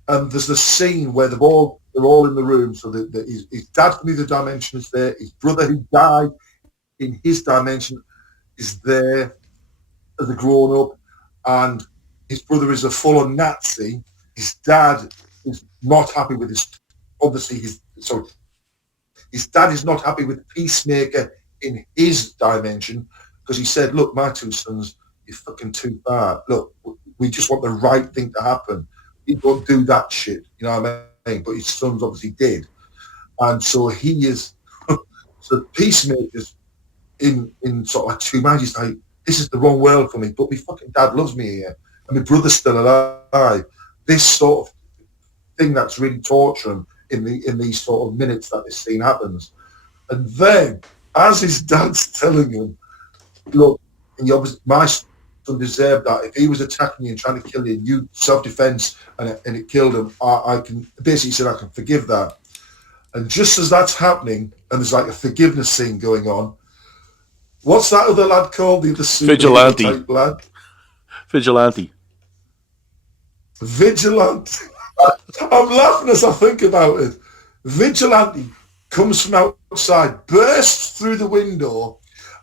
and there's the scene where they're all in the room. So his dad from the other dimension is there. His brother who died in his dimension is there as a grown up, and his brother is a full-on Nazi. His dad is not happy with his dad is not happy with Peacemaker in his dimension because he said, "Look, my two sons, you're fucking too far. Look, we just want the right thing to happen. You don't do that shit." You know what I mean? But his sons obviously did, and so he is. So Peacemaker's in sort of like two minds. He's like, "This is the wrong world for me, but my fucking dad loves me here, and my brother's still alive." This sort of thing that's really torturing in these sort of minutes that this scene happens. And then, as his dad's telling him, "Look, my son deserved that. If he was attacking you and trying to kill you, you self-defense and it killed him, I can," basically said, "I can forgive that." And just as that's happening, and there's like a forgiveness scene going on, what's that other lad called? The other Vigilante. type lad? Vigilante. Vigilante. I'm laughing as I think about it. Vigilante comes from outside, bursts through the window,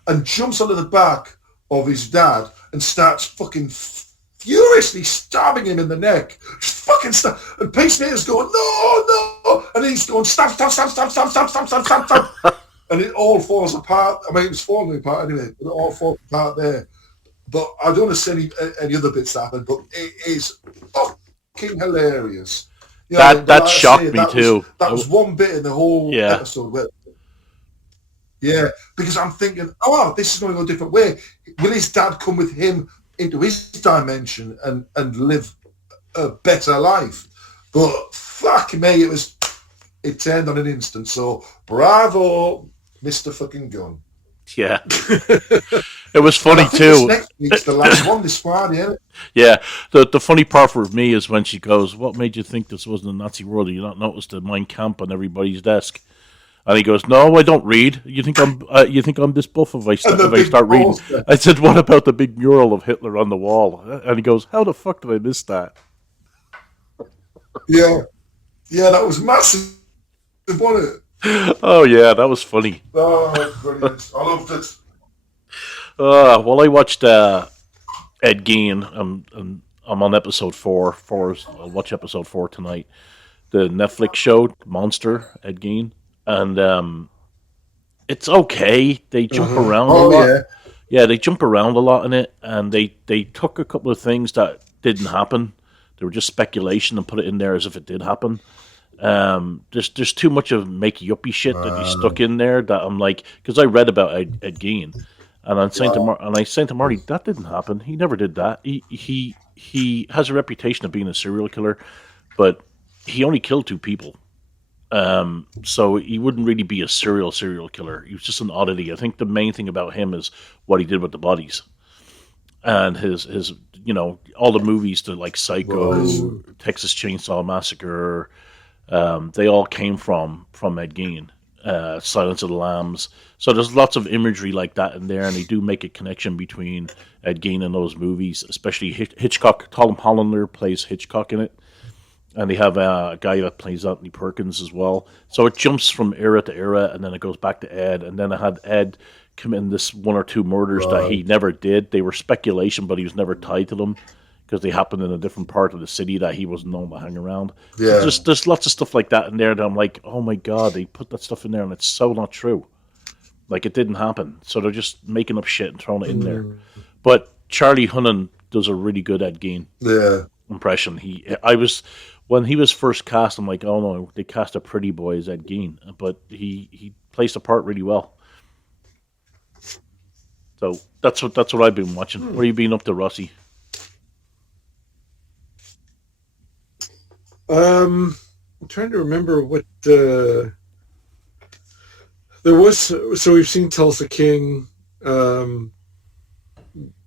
and jumps onto the back of his dad and starts fucking furiously stabbing him in the neck. Just fucking stab. And Peacemaker's going, "No!" And he's going, "Stab, stab, stab, stab, stab, stab, stab, stab, stab, stab." And it all falls apart. I mean, it was falling apart anyway, but it all falls apart there. But I don't want to say any other bits that happened, but it is fucking hilarious. You know, that shocked me too. That was one bit in the whole episode where, because I'm thinking, oh, this is going to go a different way. Will his dad come with him into his dimension and live a better life? But fuck me, it turned on an instant. So bravo, Mr. fucking Gunn. Yeah. It was funny too. Next week's the last one this Friday, isn't it? Yeah. The funny part for me is when she goes, "What made you think this wasn't a Nazi world? Did you not notice the Mein Kampf on everybody's desk?" And he goes, "No, I don't read. You think I'm this buff if I start reading?" I said, "What about the big mural of Hitler on the wall?" And he goes, "How the fuck did I miss that?" Yeah, that was massive, wasn't it? Oh yeah, that was funny. Oh, brilliant! I loved it. Well, I watched Ed Gein. I'm on episode 4. I'll watch episode 4 tonight. The Netflix show Monster, Ed Gein, and it's okay. They jump around a lot. Yeah, they jump around a lot in it, and they took a couple of things that didn't happen. They were just speculation and put it in there as if it did happen. There's too much of make-uppy shit that he stuck in there that I'm like, because I read about Ed Gein, and I'm saying to Marty, that didn't happen. He never did that. He has a reputation of being a serial killer, but he only killed 2 people. So he wouldn't really be a serial killer. He was just an oddity. I think the main thing about him is what he did with the bodies. And his all the movies, to like Psycho, Texas Chainsaw Massacre, they all came from Ed Gein. Silence of the Lambs. So there's lots of imagery like that in there, and they do make a connection between Ed Gein and those movies, especially Hitchcock. Tom Hollander plays Hitchcock in it, and they have a guy that plays Anthony Perkins as well. So it jumps from era to era, and then it goes back to Ed, and then it had Ed commit this 1 or 2 murders that he never did. They were speculation, but he was never tied to them because they happened in a different part of the city that he wasn't known to hang around. Yeah. So there's lots of stuff like that in there that I'm like, oh my God, they put that stuff in there and it's so not true. Like, it didn't happen. So they're just making up shit and throwing it in there. But Charlie Hunnam does a really good Ed Gein impression. When he was first cast, I'm like, oh no, they cast a pretty boy as Ed Gein. But he plays the part really well. So that's what I've been watching. What have you been up to, Rossy? I'm trying to remember what there was. So we've seen Tulsa King. To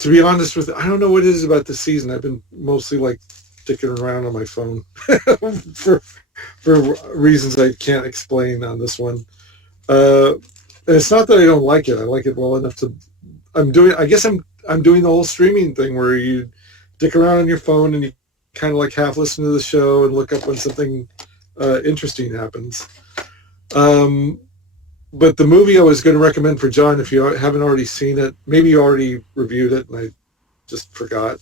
be honest with, I don't know what it is about this season. I've been mostly like dicking around on my phone for reasons I can't explain on this one. It's not that I don't like it. I like it well enough to. I'm doing the whole streaming thing where you dick around on your phone and you kind of like half listen to the show and look up when something interesting happens. But the movie I was going to recommend for John, if you haven't already seen it, maybe you already reviewed it and I just forgot.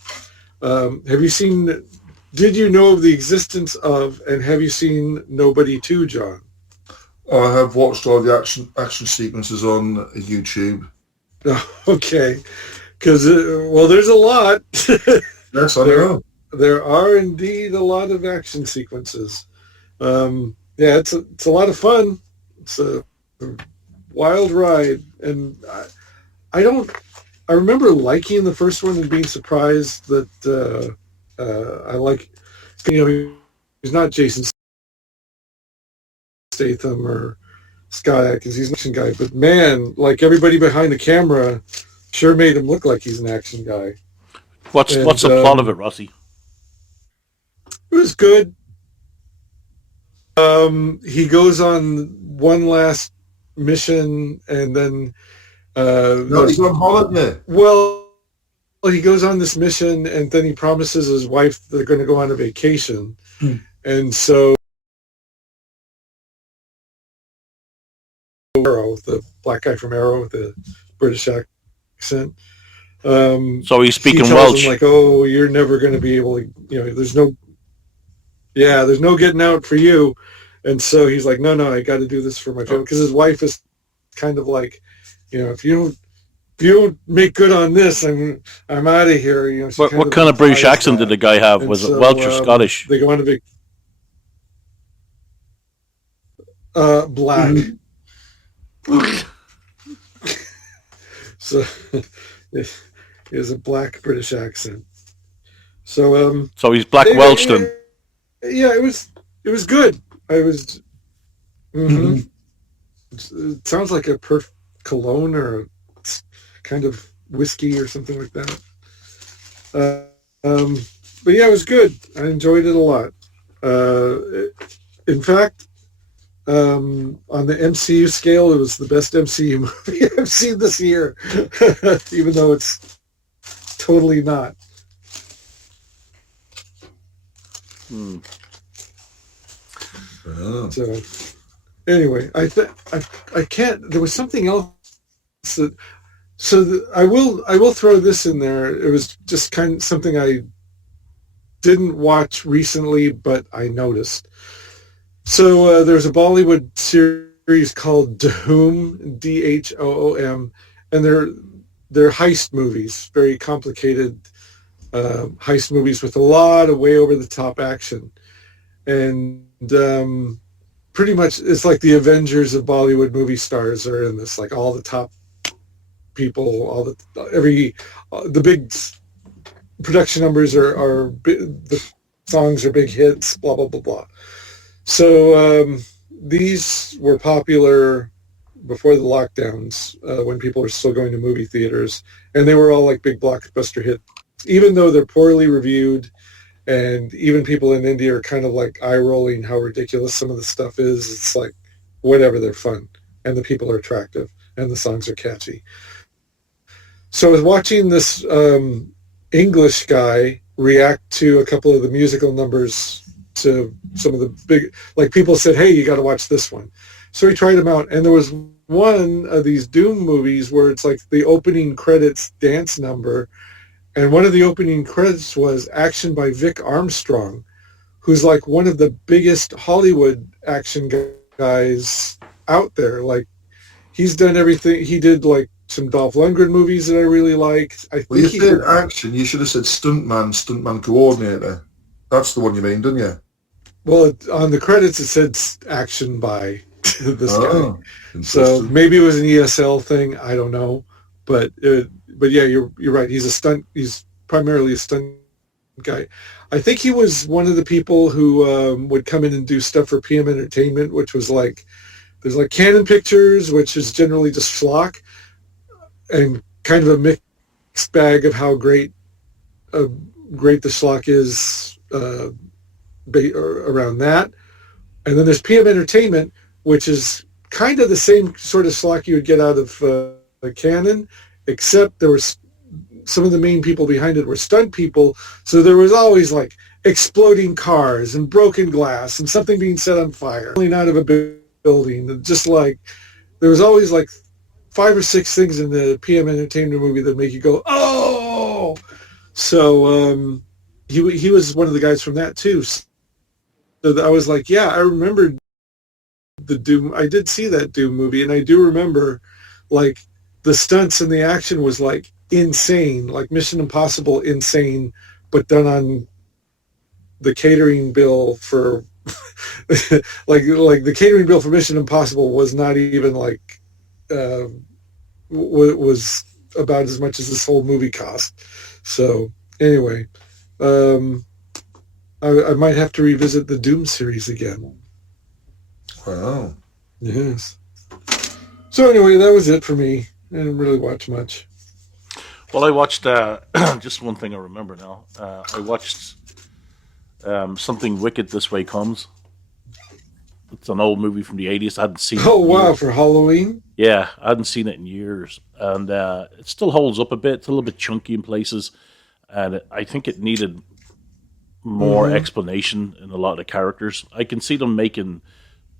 Did you know of the existence of, and have you seen Nobody 2, John? I have watched all the action sequences on YouTube. Okay. Because, there's a lot. Yes, I know. There are indeed a lot of action sequences. It's a lot of fun. It's a wild ride. And I remember liking the first one and being surprised that I like, he's not Jason Statham or Scott Adkins. He's an action guy. But man, like everybody behind the camera sure made him look like he's an action guy. What's the plot of it, Rossy? It was good. He goes on one last mission and then he's on holiday. Well, he goes on this mission and then he promises his wife they're going to go on a vacation. And so Arrow, the black guy from Arrow with the British accent. So he's speaking he Welsh. Him like, oh, you're never going to be able to, there's no getting out for you. And so he's like, no, I got to do this for my family. Because his wife is kind of like, if you don't make good on this, I'm out of here. What kind of British accent did the guy have? And was it Welsh or Scottish? They go on a big black. So it is a black British accent. So he's black Welsh then. Yeah, it was good. I was. Mm-hmm. It sounds like a cologne or a kind of whiskey or something like that. But yeah, it was good. I enjoyed it a lot. In fact, on the MCU scale, it was the best MCU movie I've seen this year, even though it's totally not. Oh. So, anyway, I can't. There was something else that. I will throw this in there. It was just kind of something I didn't watch recently, but I noticed. So there's a Bollywood series called Dhoom, Dhoom, and they're heist movies, very complicated heist movies with a lot of way over the top action, and pretty much it's like the Avengers of Bollywood movie stars are in this, like all the top people, the big production numbers are the songs are big hits, blah blah blah blah. So these were popular before the lockdowns, when people were still going to movie theaters, and they were all like big blockbuster hits, even though they're poorly reviewed, and even people in India are kind of like eye rolling how ridiculous some of the stuff is. It's like whatever, they're fun, and the people are attractive, and the songs are catchy. So I was watching this English guy react to a couple of the musical numbers to some of the big, like people said, hey, you got to watch this one. So he tried them out, and there was one of these Doom movies where it's like the opening credits dance number, and one of the opening credits was action by Vic Armstrong, who's like one of the biggest Hollywood action guys out there. Like he's done everything. He did like some Dolph Lundgren movies that I really liked. Well, you said action. You should have said stuntman coordinator. That's the one you mean, didn't you? Well, on the credits it said action by this guy. So maybe it was an ESL thing. I don't know, but yeah, you're right. He's primarily a stunt guy. I think he was one of the people who would come in and do stuff for PM Entertainment, which was like there's like Canon Pictures, which is generally just schlock, and kind of a mixed bag of how great the schlock is uh, around that. And then there's PM Entertainment, which is kind of the same sort of slack you would get out of Canon, except there was some of the main people behind it were stunt people. So there was always like exploding cars and broken glass and something being set on fire, falling out of a building. Just like there was always like 5 or 6 things in the PM Entertainment movie that make you go, oh! So he was one of the guys from that too. So I was like, yeah, I remember the Doom. I did see that Doom movie, and I do remember like the stunts and the action was like insane, like Mission Impossible insane, but done on the catering bill for like the catering bill for Mission Impossible was not even like was about as much as this whole movie cost. So anyway, I might have to revisit the Doom series again. Wow. Yes. So anyway, that was it for me. I didn't really watch much. Well, I watched just one thing I remember now. I watched Something Wicked This Way Comes. It's an old movie from the 80s. I hadn't seen it. Oh, in wow, years. for Halloween? Yeah, I hadn't seen it in years. And it still holds up a bit. It's a little bit chunky in places. And I think it needed more explanation in a lot of the characters. I can see them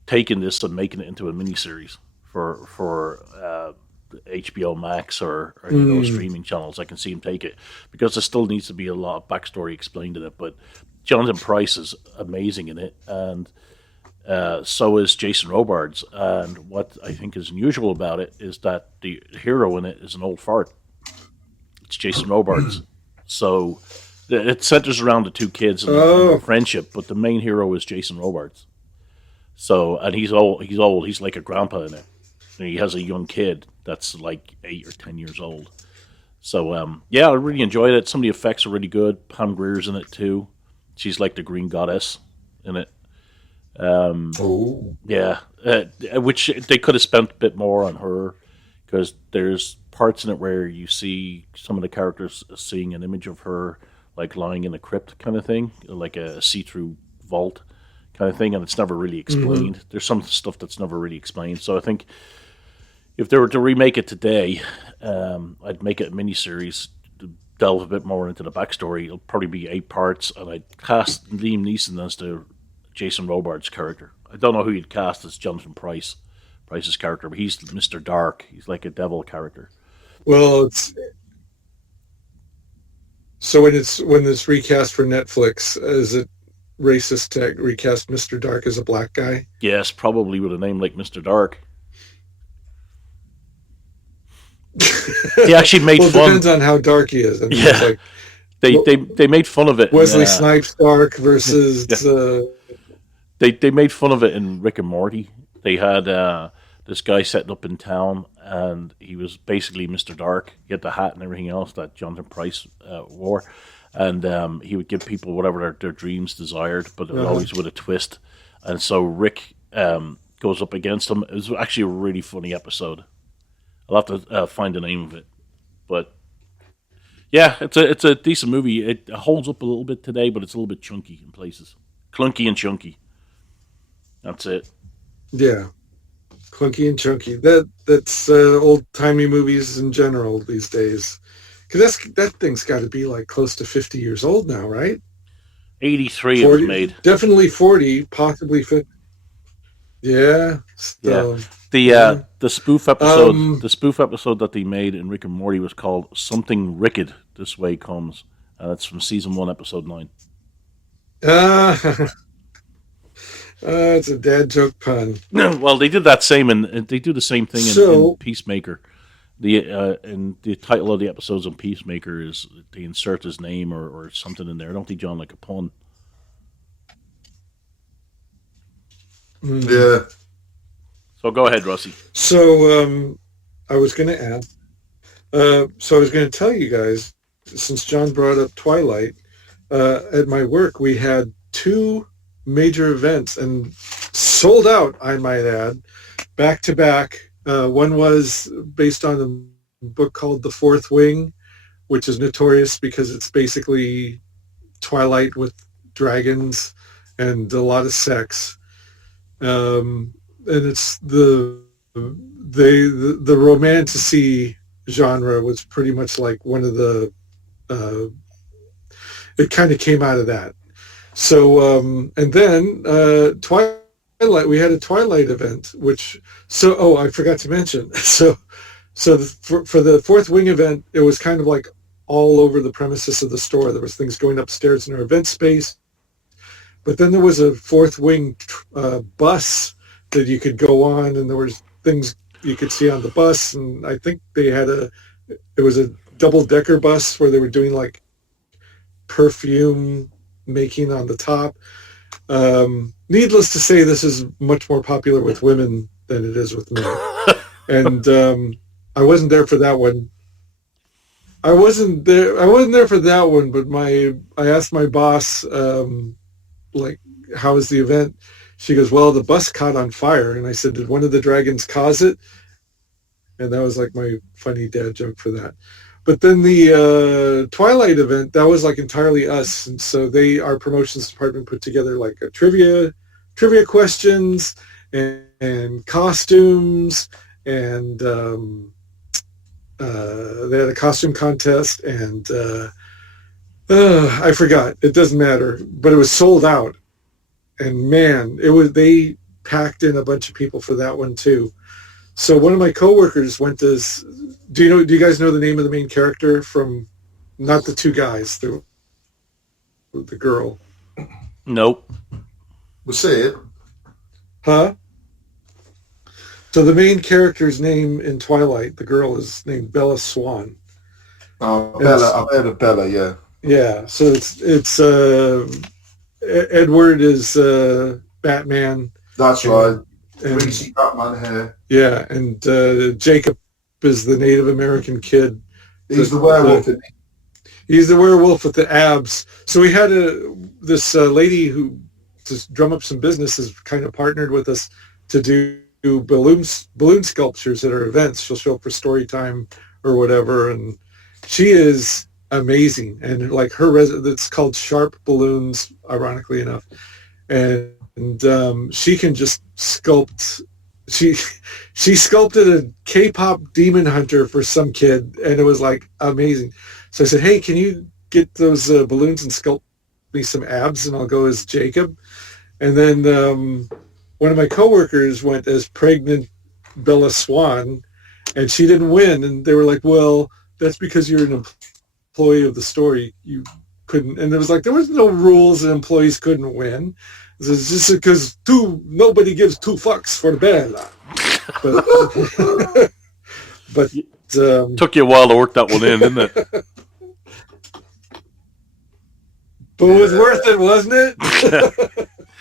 taking this and making it into a miniseries for HBO Max or streaming channels. I can see them take it because there still needs to be a lot of backstory explained in it. But Jonathan Pryce is amazing in it, and so is Jason Robards. And what I think is unusual about it is that the hero in it is an old fart. It's Jason Robards. So it centers around the two kids and their friendship, but the main hero is Jason Robards. So, and he's old. He's like a grandpa in it. And he has a young kid that's like 8 or 10 years old. So, yeah, I really enjoyed it. Some of the effects are really good. Pam Grier's in it too. She's like the Green Goddess in it. Yeah, which they could have spent a bit more on her, because there's parts in it where you see some of the characters seeing an image of her like lying in a crypt kind of thing, like a see-through vault kind of thing, and it's never really explained. There's some stuff that's never really explained. So I think if they were to remake it today, I'd make it a miniseries to delve a bit more into the backstory. It'll probably be 8 parts, and I'd cast Liam Neeson as the Jason Robards character. I don't know who you'd cast as Jonathan Pryce's character, but he's Mr. Dark. He's like a devil character. Well, so when it's recast for Netflix, is it racist to recast Mr. Dark as a black guy? Yes, probably with a name like Mr. Dark. He actually made fun. Depends on how dark he is. I mean, yeah, like, they made fun of it. Wesley Snipes dark versus. They made fun of it in Rick and Morty. They had this guy setting up in town, and he was basically Mr. Dark. He had the hat and everything else that Jonathan Pryce wore, and he would give people whatever their dreams desired, but it was always with a twist. And so Rick goes up against him. It was actually a really funny episode. I'll have to find the name of it, but yeah, it's a decent movie. It holds up a little bit today, but it's a little bit chunky in places, clunky and chunky. That's it. Yeah, clunky and chunky. That's old timey movies in general these days, because that thing's got to be like close to 50 years old now, right? 83 it was made. Definitely 40, possibly 50. Yeah. So, yeah. The spoof episode, that they made in Rick and Morty was called "Something Wicked This Way Comes," and it's from season 1, episode 9. It's a dad joke pun. Well, they did that same, and they do the same thing in Peacemaker. And the title of the episodes on Peacemaker is they insert his name or something in there. Don't they, John, like a pun? Yeah. So go ahead, Rossy. So I was going to add. So I was going to tell you guys, since John brought up Twilight, at my work we had 2 major events, and sold out, I might add, back to back. One was based on a book called The Fourth Wing, which is notorious because it's basically Twilight with dragons and a lot of sex. And it's the romantasy genre was pretty much like one of the, it kind of came out of that. So, and then Twilight, we had a Twilight event, I forgot to mention. So for the Fourth Wing event, it was kind of like all over the premises of the store. There was things going upstairs in our event space. But then there was a Fourth Wing bus that you could go on, and there was things you could see on the bus. And I think it was a double-decker bus where they were doing like perfume making on the top. Needless to say, this is much more popular with women than it is with men. And I wasn't there for that one. I wasn't there for that one, but I asked my boss, like, how was the event? She goes, well, the bus caught on fire. And I said, did one of the dragons cause it? And that was like my funny dad joke for that. But then the Twilight event, that was like entirely us. And so our promotions department put together like a trivia questions and costumes, and they had a costume contest, and I forgot. It doesn't matter. But it was sold out. And man, they packed in a bunch of people for that one too. So one of my coworkers went to, do you guys know the name of the main character from, not the two guys, the girl? Nope. We'll say it. Huh? So the main character's name in Twilight, the girl, is named Bella Swan. Oh, Bella. I've heard of Bella, yeah. Yeah, so it's Edward is Batman. That's right. Greasy Batman hair. Yeah, and Jacob is the Native American kid. He's the werewolf, isn't he? He's the werewolf with the abs. So we had this lady who, to drum up some business, has kind of partnered with us to do balloon sculptures at our events. She'll show up for story time or whatever, and she is amazing. And like it's called Sharp Balloons, ironically enough, and she can just sculpt. She sculpted a K-pop demon hunter for some kid, and it was like amazing. So I said, hey, can you get those balloons and sculpt me some abs, and I'll go as Jacob. And then one of my coworkers went as pregnant Bella Swan, and she didn't win. And they were like, well, that's because you're an employee of the store. You couldn't. And it was like, there was no rules that employees couldn't win. It's just because nobody gives two fucks for Bella. But took you a while to work that one in, didn't it? But it was worth it, wasn't it?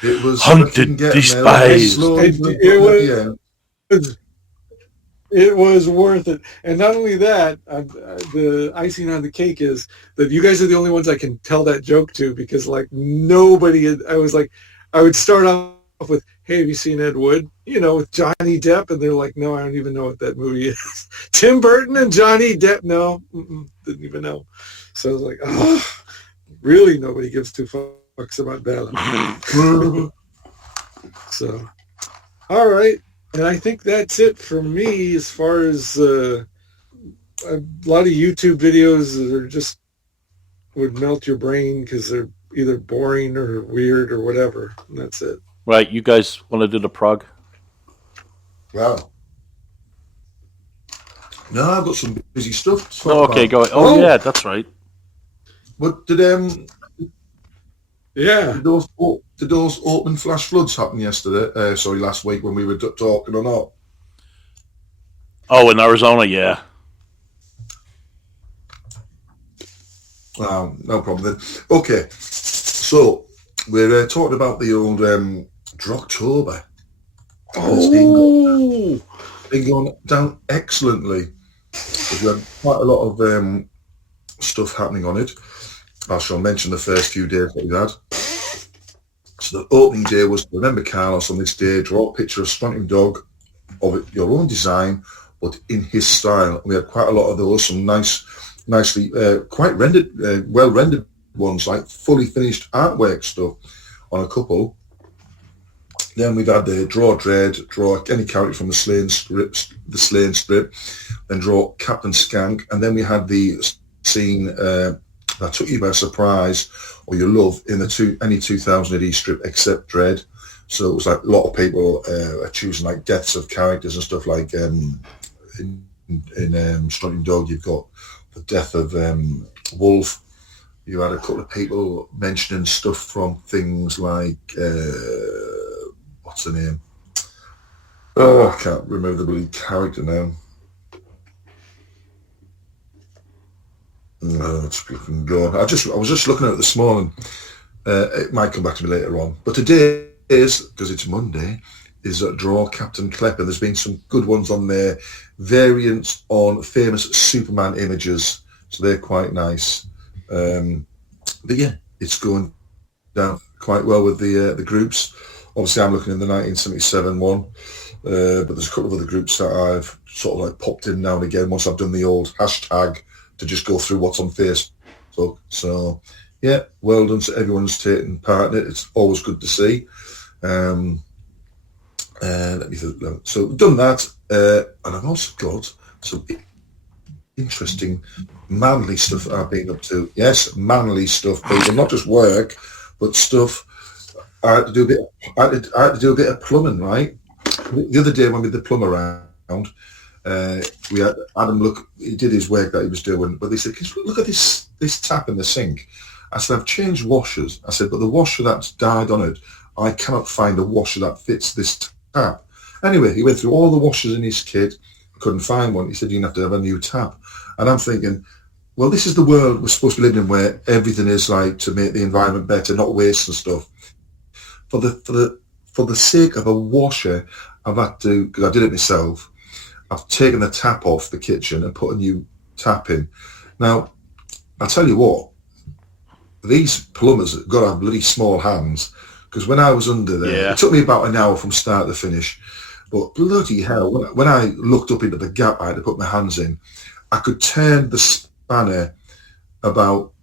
It was hunted, despised. It was worth it. And not only that, the icing on the cake is that you guys are the only ones I can tell that joke to, because like I would start off with, hey, have you seen Ed Wood? With Johnny Depp. And they're like, no, I don't even know what that movie is. Tim Burton and Johnny Depp. No, didn't even know. So I was like, oh, really? Nobody gives two fucks about Bella. So, all right. And I think that's it for me as far as a lot of YouTube videos that are just would melt your brain because they're either boring or weird or whatever. And that's it. Right. You guys want to do the Prog? Wow. No, I've got some busy stuff to talk okay, about. go ahead. Oh, yeah, that's right. But did those open flash floods happen yesterday? Last week when we were talking or not? Oh, in Arizona, yeah. No problem then. Okay, so we're talking about the old Drogtober. Oh, it's been going down excellently. We had quite a lot of stuff happening on it. I shall mention the first few days that we had. So the opening day was to remember Carlos on this day, draw a picture of Swanton Dog of your own design, but in his style. We had quite a lot of those, some nicely, quite rendered, well-rendered ones, like fully finished artwork stuff on a couple. Then we've had the draw Dredd, draw any character from the Slain strip, then draw Captain Skank, and then we had the scene that took you by surprise or you love in the any 2000 AD strip except Dredd. So it was like a lot of people are choosing like deaths of characters and stuff like in Strutting Dog, you've got the death of Wolf. You had a couple of people mentioning stuff from things like what's the name? Oh, I can't remember the bloody character now. Oh, it's freaking gone. I was just looking at it this morning. It might come back to me later on. But today is, because it's Monday, is draw Captain Klepp, and there's been some good ones on there. Variants on famous Superman images, so they're quite nice. But yeah, it's going down quite well with the groups. Obviously, I'm looking in the 1977 one, but there's a couple of other groups that I've sort of like popped in now and again once I've done the old hashtag to just go through what's on Facebook. So yeah, well done to everyone's taking part in it. It's always good to see. Let me think. So we've done that, and I've also got some interesting manly stuff I've been up to. Yes, manly stuff, people, not just work, but stuff. I had to do a bit of plumbing, right? The other day when we did the plumber round, we had Adam look. He did his work that he was doing, but they said, "Can you look at this tap in the sink?" I said, "I've changed washers." I said, "But the washer that's died on it, I cannot find a washer that fits this tap." Anyway, he went through all the washers in his kit, couldn't find one. He said, "You're going to have to have a new tap." And I'm thinking, well, this is the world we're supposed to be living in, where everything is like to make the environment better, not waste and stuff. For the sake of a washer, I've had to, because I did it myself, I've taken the tap off the kitchen and put a new tap in. Now, I'll tell you what, these plumbers have got to have bloody small hands, because when I was under there, It took me about an hour from start to finish, but bloody hell, when I looked up into the gap I had to put my hands in, I could turn the spanner about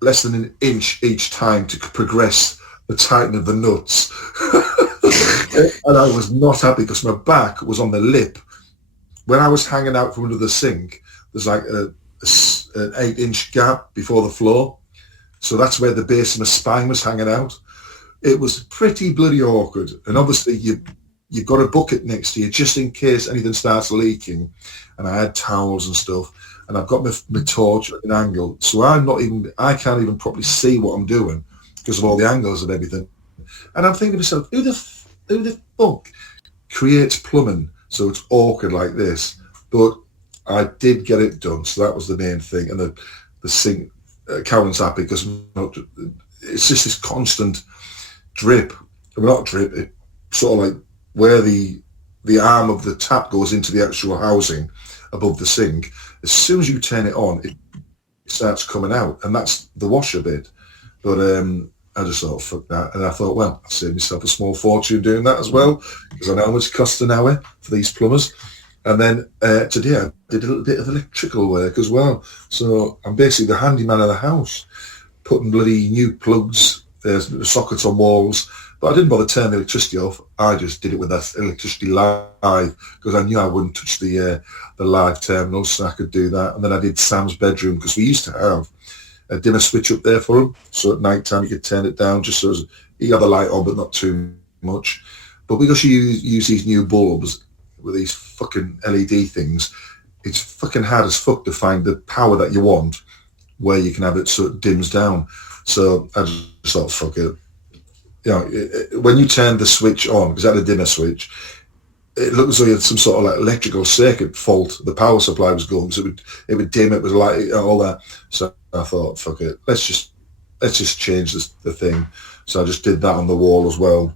less than an inch each time to progress the tightening of the nuts. And I was not happy because my back was on the lip. When I was hanging out from under the sink, there's like an 8-inch gap before the floor. So that's where the base of my spine was hanging out. It was pretty bloody awkward. And obviously you've got a bucket next to you just in case anything starts leaking. And I had towels and stuff. And I've got my torch at an angle. So I can't even properly see what I'm doing because of all the angles and everything. And I'm thinking to myself, who the fuck creates plumbing so it's awkward like this? But I did get it done. So that was the main thing. And the sink, Cowan's happy because it's just this constant drip. Well, not drip, it sort of like where the arm of the tap goes into the actual housing above the sink. As soon as you turn it on, it starts coming out, and that's the washer bit. But I just thought, fuck that. And I thought, well, I'll save myself a small fortune doing that as well, because I know how much it costs an hour for these plumbers. And then today I did a little bit of electrical work as well. So I'm basically the handyman of the house, putting bloody new plugs, sockets on walls. But I didn't bother turning the electricity off. I just did it with that electricity live because I knew I wouldn't touch the live terminals, so I could do that. And then I did Sam's bedroom because we used to have a dimmer switch up there for him. So at night time you could turn it down just so he had the light on, but not too much. But because you use these new bulbs with these fucking LED things, it's fucking hard as fuck to find the power that you want where you can have it so it dims down. So I just thought, fuck it. You know, when you turn the switch on, because I had a dimmer switch, it looked as though you had some sort of like electrical circuit fault. The power supply was going, so it would dim, it was light, all that. So I thought, fuck it, let's just change the thing. So I just did that on the wall as well.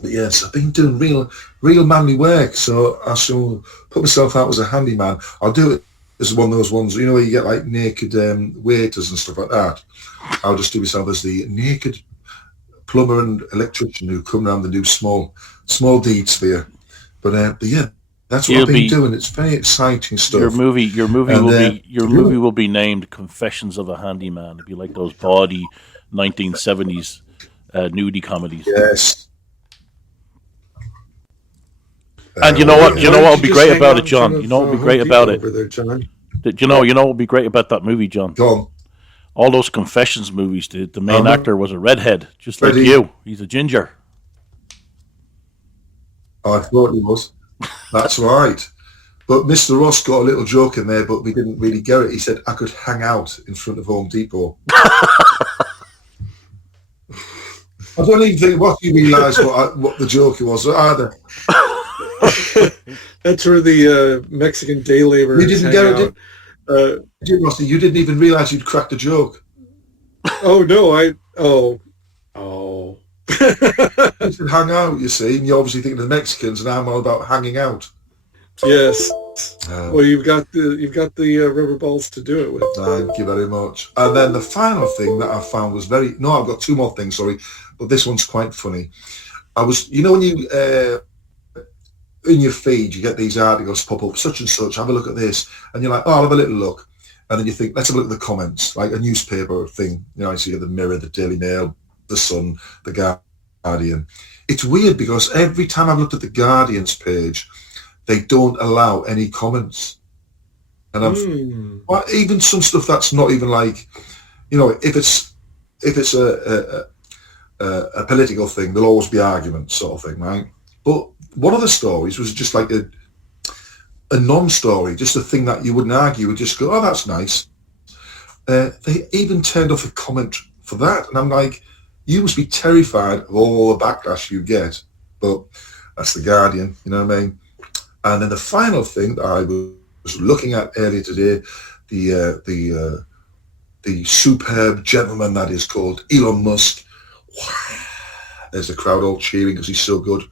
But yes, I've been doing real manly work. So I shall put myself out as a handyman. I'll do it as one of those ones, you know, where you get like naked waiters and stuff like that. I'll just do myself as the naked plumber and electrician who come around and do small deeds for you. But yeah, That's what I've been doing. It's very exciting stuff. Your movie will be named Confessions of a Handyman. It'd be like those bawdy 1970s nudie comedies. Yes. And you know what? You know what would be great about it, John? You know what would be great about it? There, John? You know what would be great about that movie, John? Go on. All those Confessions movies, the main actor was a redhead, just like you. He's a ginger. I thought he was. That's right. But Mr. Ross got a little joke in there, but we didn't really get it. He said, I could hang out in front of Home Depot. I don't even think what you realise what the joke was either. That's where the Mexican day laborers You didn't get it, did Rossy? You didn't even realise you'd cracked a joke. Oh, no, You should hang out, you see, and you're obviously thinking of the Mexicans, and I'm all about hanging out. Yes. Well, you've got the rubber balls to do it with. Thank you very much. And then the final thing that I found was I've got two more things, sorry, but this one's quite funny. When you, in your feed, you get these articles pop up, such and such, have a look at this, and you're like, oh, I'll have a little look. And then you think, let's have a look at the comments, like a newspaper thing. So you get the Mirror, the Daily Mail, the Sun, the Guardian. It's weird because every time I've looked at the Guardian's page, they don't allow any comments. And even some stuff that's not even like, if it's a political thing, there'll always be arguments, sort of thing, right? But one of the stories was just like a non-story, just a thing that you wouldn't argue, you would just go, oh, that's nice. They even turned off a comment for that, and I'm like, you must be terrified of all the backlash you get. But that's the Guardian, you know what I mean? And then the final thing that I was looking at earlier today, the superb gentleman that is called Elon Musk. There's the crowd all cheering because he's so good.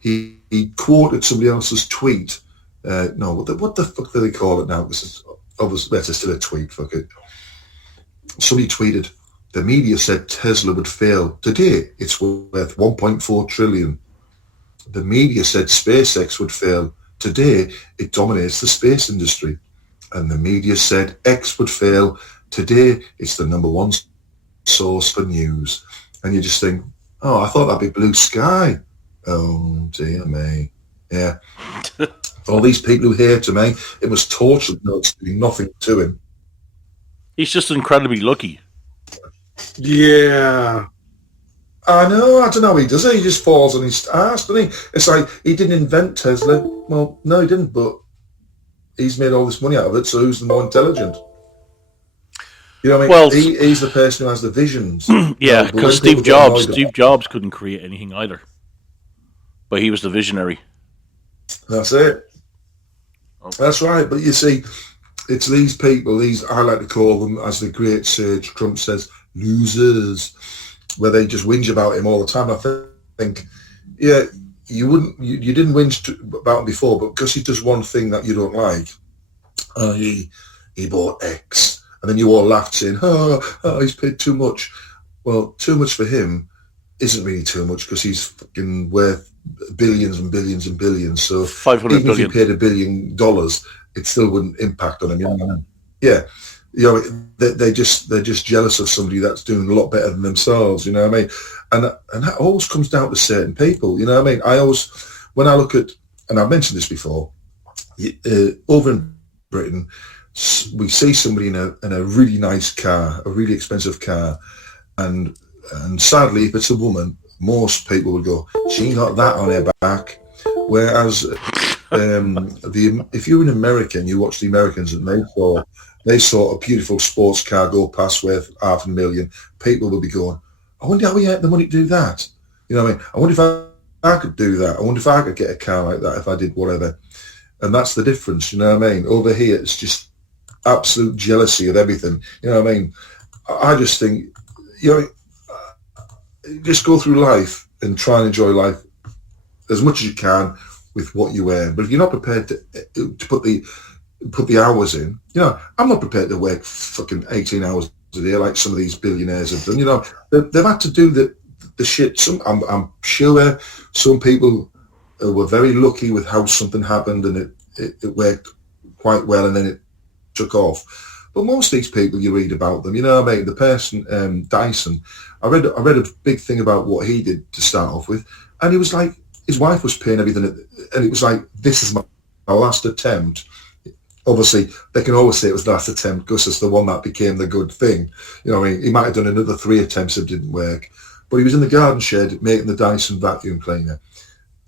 He quoted somebody else's tweet. What the fuck do they call it now? This is obviously it's still a tweet. Fuck it. Somebody tweeted, the media said Tesla would fail. Today, it's worth 1.4 trillion. The media said SpaceX would fail. Today, it dominates the space industry. And the media said X would fail. Today, it's the number one source for news. And you just think, oh, I thought that'd be blue sky. Oh, dear me. Yeah. All these people who hate him, it was torture notes doing nothing to him. He's just incredibly lucky. Yeah. I know, I don't know how he does it. He just falls on his ass, doesn't he? It's like, he didn't invent Tesla. Well, no, he didn't, but he's made all this money out of it, so who's the more intelligent? You know what I mean? Well, he's the person who has the visions. Yeah, because Steve Jobs couldn't create anything either. But he was the visionary. That's it. Okay. That's right. But you see, it's these people, I like to call them, as the great Sage Trump says, losers, where they just whinge about him all the time. I think, yeah, you didn't whinge about him before, but because he does one thing that you don't like, he bought X, and then you all laughed saying, oh, he's paid too much. Well, too much for him isn't really too much because he's fucking worth billions and billions and billions. So 500 even billion. if he paid $1 billion, it still wouldn't impact on him. You know what I mean? Yeah. They're just jealous of somebody that's doing a lot better than themselves, you know what I mean? And that always comes down to certain people, you know what I mean? I always, when I look at, and I've mentioned this before, over in Britain, we see somebody in a really nice car, a really expensive car, and sadly, if it's a woman, most people would go, she got that on her back. Whereas if you're an American, you watch the Americans and they saw a beautiful sports car go past worth $500,000, people would be going, I wonder how he had the money to do that. You know what I mean? I wonder if I could do that. I wonder if I could get a car like that if I did whatever. And that's the difference, you know what I mean? Over here, it's just absolute jealousy of everything. You know what I mean? I just think, just go through life and try and enjoy life as much as you can with what you earn. But if you're not prepared to put the hours in, I'm not prepared to work fucking 18 hours a day like some of these billionaires have done. They've had to do the shit. I'm sure some people were very lucky with how something happened, and it worked quite well, and then it took off. But most of these people, you read about them, you know what I mean? The person, Dyson, I read a big thing about what he did to start off with, and he was like, his wife was paying everything, and it was like, this is my last attempt. Obviously, they can always say it was the last attempt because it's the one that became the good thing. You know what I mean? He might have done another 3 attempts if it didn't work. But he was in the garden shed making the Dyson vacuum cleaner.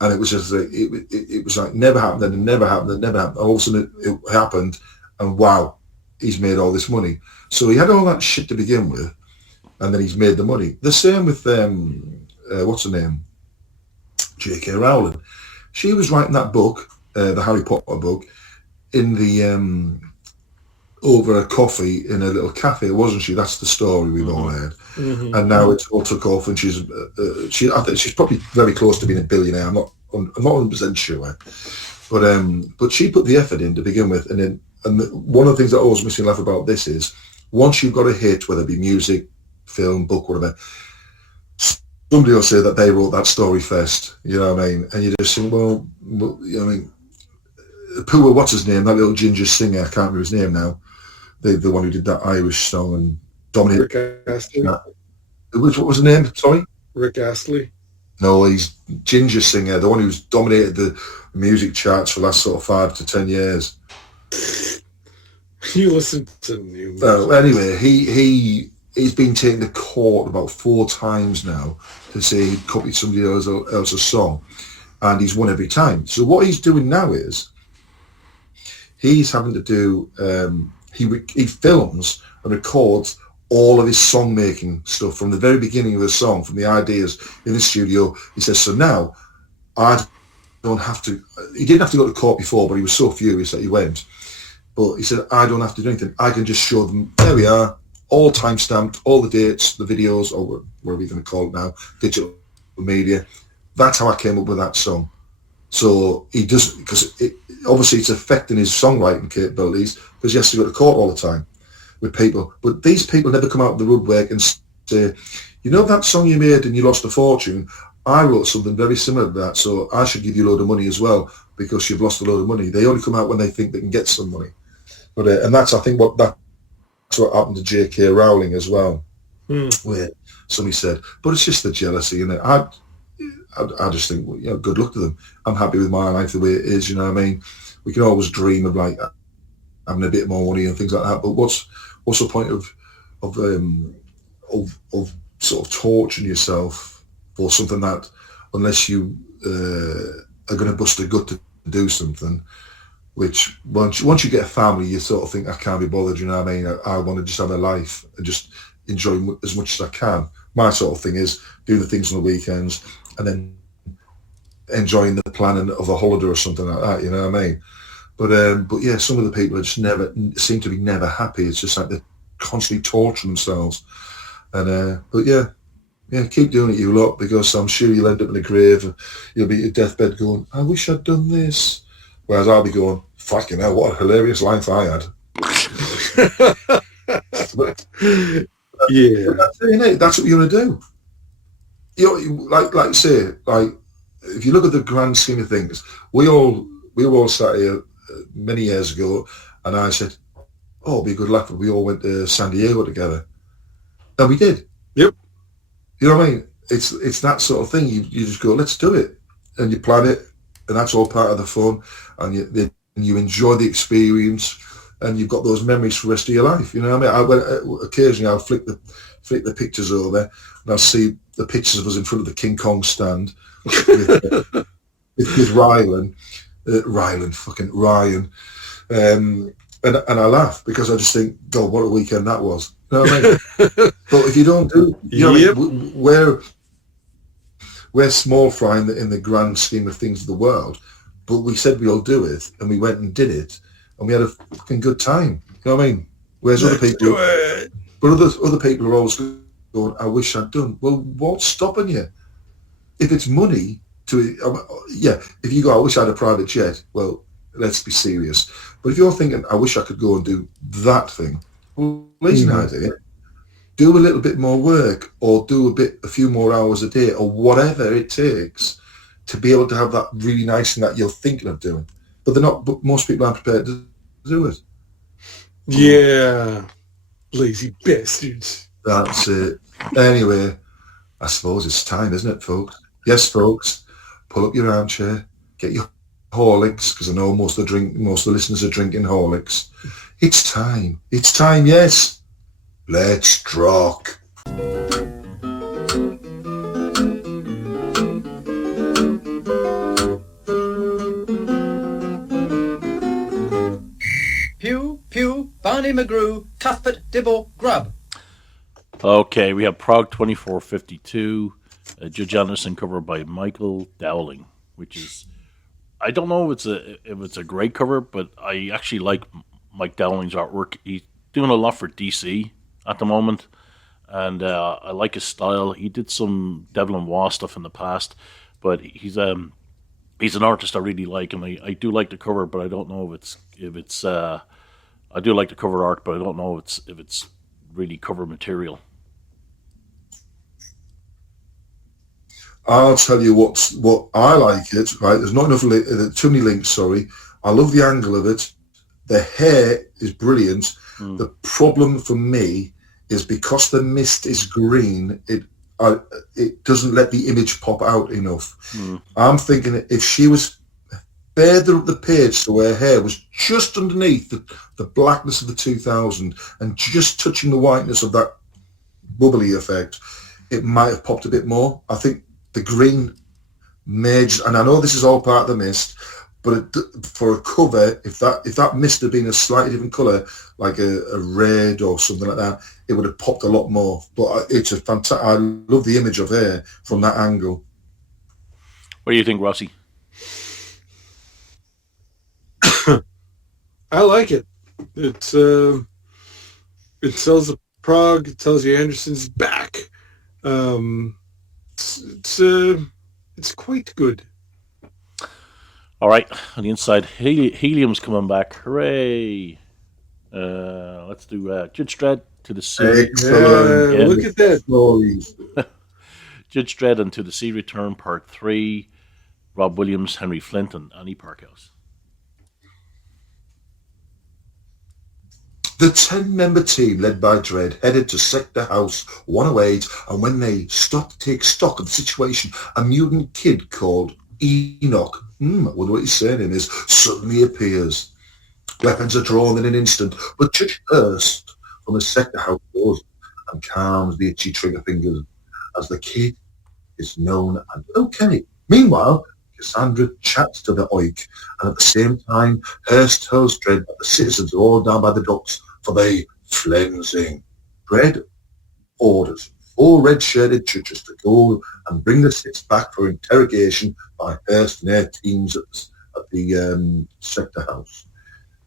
And it was just like, it was like, never happened, and it never happened, and never happened. All of a sudden it happened, and wow, he's made all this money. So he had all that shit to begin with, and then he's made the money. The same with, what's her name? J.K. Rowling. She was writing that book, the Harry Potter book, in the over a coffee in a little cafe, wasn't she? That's the story we've all heard. Mm-hmm. And now it's all took off, and I think she's probably very close to being a billionaire. I'm not 100% sure, but she put the effort in to begin with, and one of the things that always makes me laugh about this is once you've got a hit, whether it be music, film, book, whatever, somebody will say that they wrote that story first. You know what I mean? And you just think, well, you know what I mean? Pooh, what's his name? That little ginger singer, I can't remember his name now. The one who did that Irish song and dominated. Rick Astley. What was the name? Sorry? Rick Astley. No, he's ginger singer, the one who's dominated the music charts for the last sort of 5 to 10 years. You listen to new music. Well, anyway, he's been taken to court about 4 times now to say he copied somebody else's song, and he's won every time. So what he's doing now is he's having to do he films and records all of his song making stuff from the very beginning of the song, from the ideas in the studio. He says, so now I don't have to, he didn't have to go to court before, but he was so furious that he went. But he said, I don't have to do anything. I can just show them, there we are, all time-stamped, all the dates, the videos, or whatever you're going to call it now, digital media. That's how I came up with that song. So he does, because obviously it's affecting his songwriting capabilities, because he has to go to court all the time with people. But these people never come out of the woodwork and say, you know that song you made and you lost a fortune? I wrote something very similar to that, so I should give you a load of money as well because you've lost a load of money. They only come out when they think they can get some money. But and that's, I think, that's what happened to J.K. Rowling as well, where somebody said, but it's just the jealousy, and I just think, well, you know, good luck to them. I'm happy with my life the way it is, you know what I mean? We can always dream of like having a bit more money and things like that, but what's the point of sort of torturing yourself for something that, unless you are going to bust a gut to do something, which once you get a family, you sort of think, I can't be bothered, you know what I mean? I want to just have a life and just enjoy as much as I can. My sort of thing is doing the things on the weekends and then enjoying the planning of a holiday or something like that, you know what I mean? But yeah, some of the people just never seem to be never happy. It's just like they're constantly torturing themselves. And but yeah, keep doing it, you lot, because I'm sure you'll end up in a grave and you'll be at your deathbed going, I wish I'd done this. Whereas I'll be going, fucking hell, what a hilarious life I had. Yeah, that's what you're gonna do. You know, like say, like if you look at the grand scheme of things, we were all sat here many years ago, and I said, "Oh, it'd be a good laugh if we all went to San Diego together," and we did. Yep. You know what I mean? It's that sort of thing. You just go, let's do it, and you plan it, and that's all part of the fun, and you enjoy the experience. And you've got those memories for the rest of your life. You know what I mean? Occasionally I'll flick the pictures over and I'll see the pictures of us in front of the King Kong stand with Ryan. And I laugh because I just think, God, what a weekend that was. You know what I mean? But if you don't do, you know what I mean? We're small fry in the grand scheme of things of the world, but we said we'll do it, and we went and did it. And we had a fucking good time. You know what I mean? Whereas other people, but other people are always going, I wish I'd done. Well, what's stopping you? If it's money if you go, I wish I had a private jet. Well, let's be serious. But if you're thinking, I wish I could go and do that thing, well, lazy an idea. Do a little bit more work, or do a few more hours a day, or whatever it takes to be able to have that really nice thing that you're thinking of doing. But they're not. But most people aren't prepared to do it. Yeah, lazy bastards. That's it. Anyway, I suppose it's time, isn't it, folks? Yes, folks. Pull up your armchair, get your Horlicks, because I know most of the listeners are drinking Horlicks. It's time. It's time. Yes. Let's rock. Pew, pew, Barney McGrew, Cuthbert, Dibble, Grub. Okay, we have Prog 2452, Judge Anderson cover by Michael Dowling, which is, I don't know if it's a great cover, but I actually like Mike Dowling's artwork. He's doing a lot for DC at the moment, and I like his style. He did some Devil and Wah stuff in the past, but he's an artist I really like, and I do like the cover, but I don't know if it's I do like the cover art, but I don't know if it's really cover material. I'll tell you what I like it, right? There's not enough, too many links, sorry. I love the angle of it. The hair is brilliant. The problem for me is because the mist is green, it doesn't let the image pop out enough. I'm thinking if she was further up the page so her hair was just underneath the blackness of the 2000 and just touching the whiteness of that bubbly effect, it might have popped a bit more. I think the green merged, and I know this is all part of the mist, but for a cover, if that mist had been a slightly different colour, like a red or something like that, it would have popped a lot more. But it's a fantastic. I love the image of her from that angle. What do you think, Rossy? I like it. It tells the Prog. It tells you Anderson's back. It's quite good. All right, on the inside, Helium's coming back. Hooray! Let's do Judge Dredd to the sea. Excellent. Yeah, look at that. Glories. Judge Dredd and To the Sea Return, Part 3. Rob Williams, Henry Flint, and Annie Parkhouse. The 10-member team, led by Dredd, headed to Sector House 108, and when they stopped to take stock of the situation, a mutant kid called Enoch, I wonder what his surname is, suddenly appears. Weapons are drawn in an instant, but Judge Hurst from the Sector House goes and calms the itchy trigger fingers as the kid is known and okay. Meanwhile, Cassandra chats to the Oik, and at the same time, Hurst tells Dredd that the citizens are all down by the docks for the flensing. Dredd orders 4 red-shirted judges to go and bring the 6 back for interrogation by Hurst and their teams at the Sector House.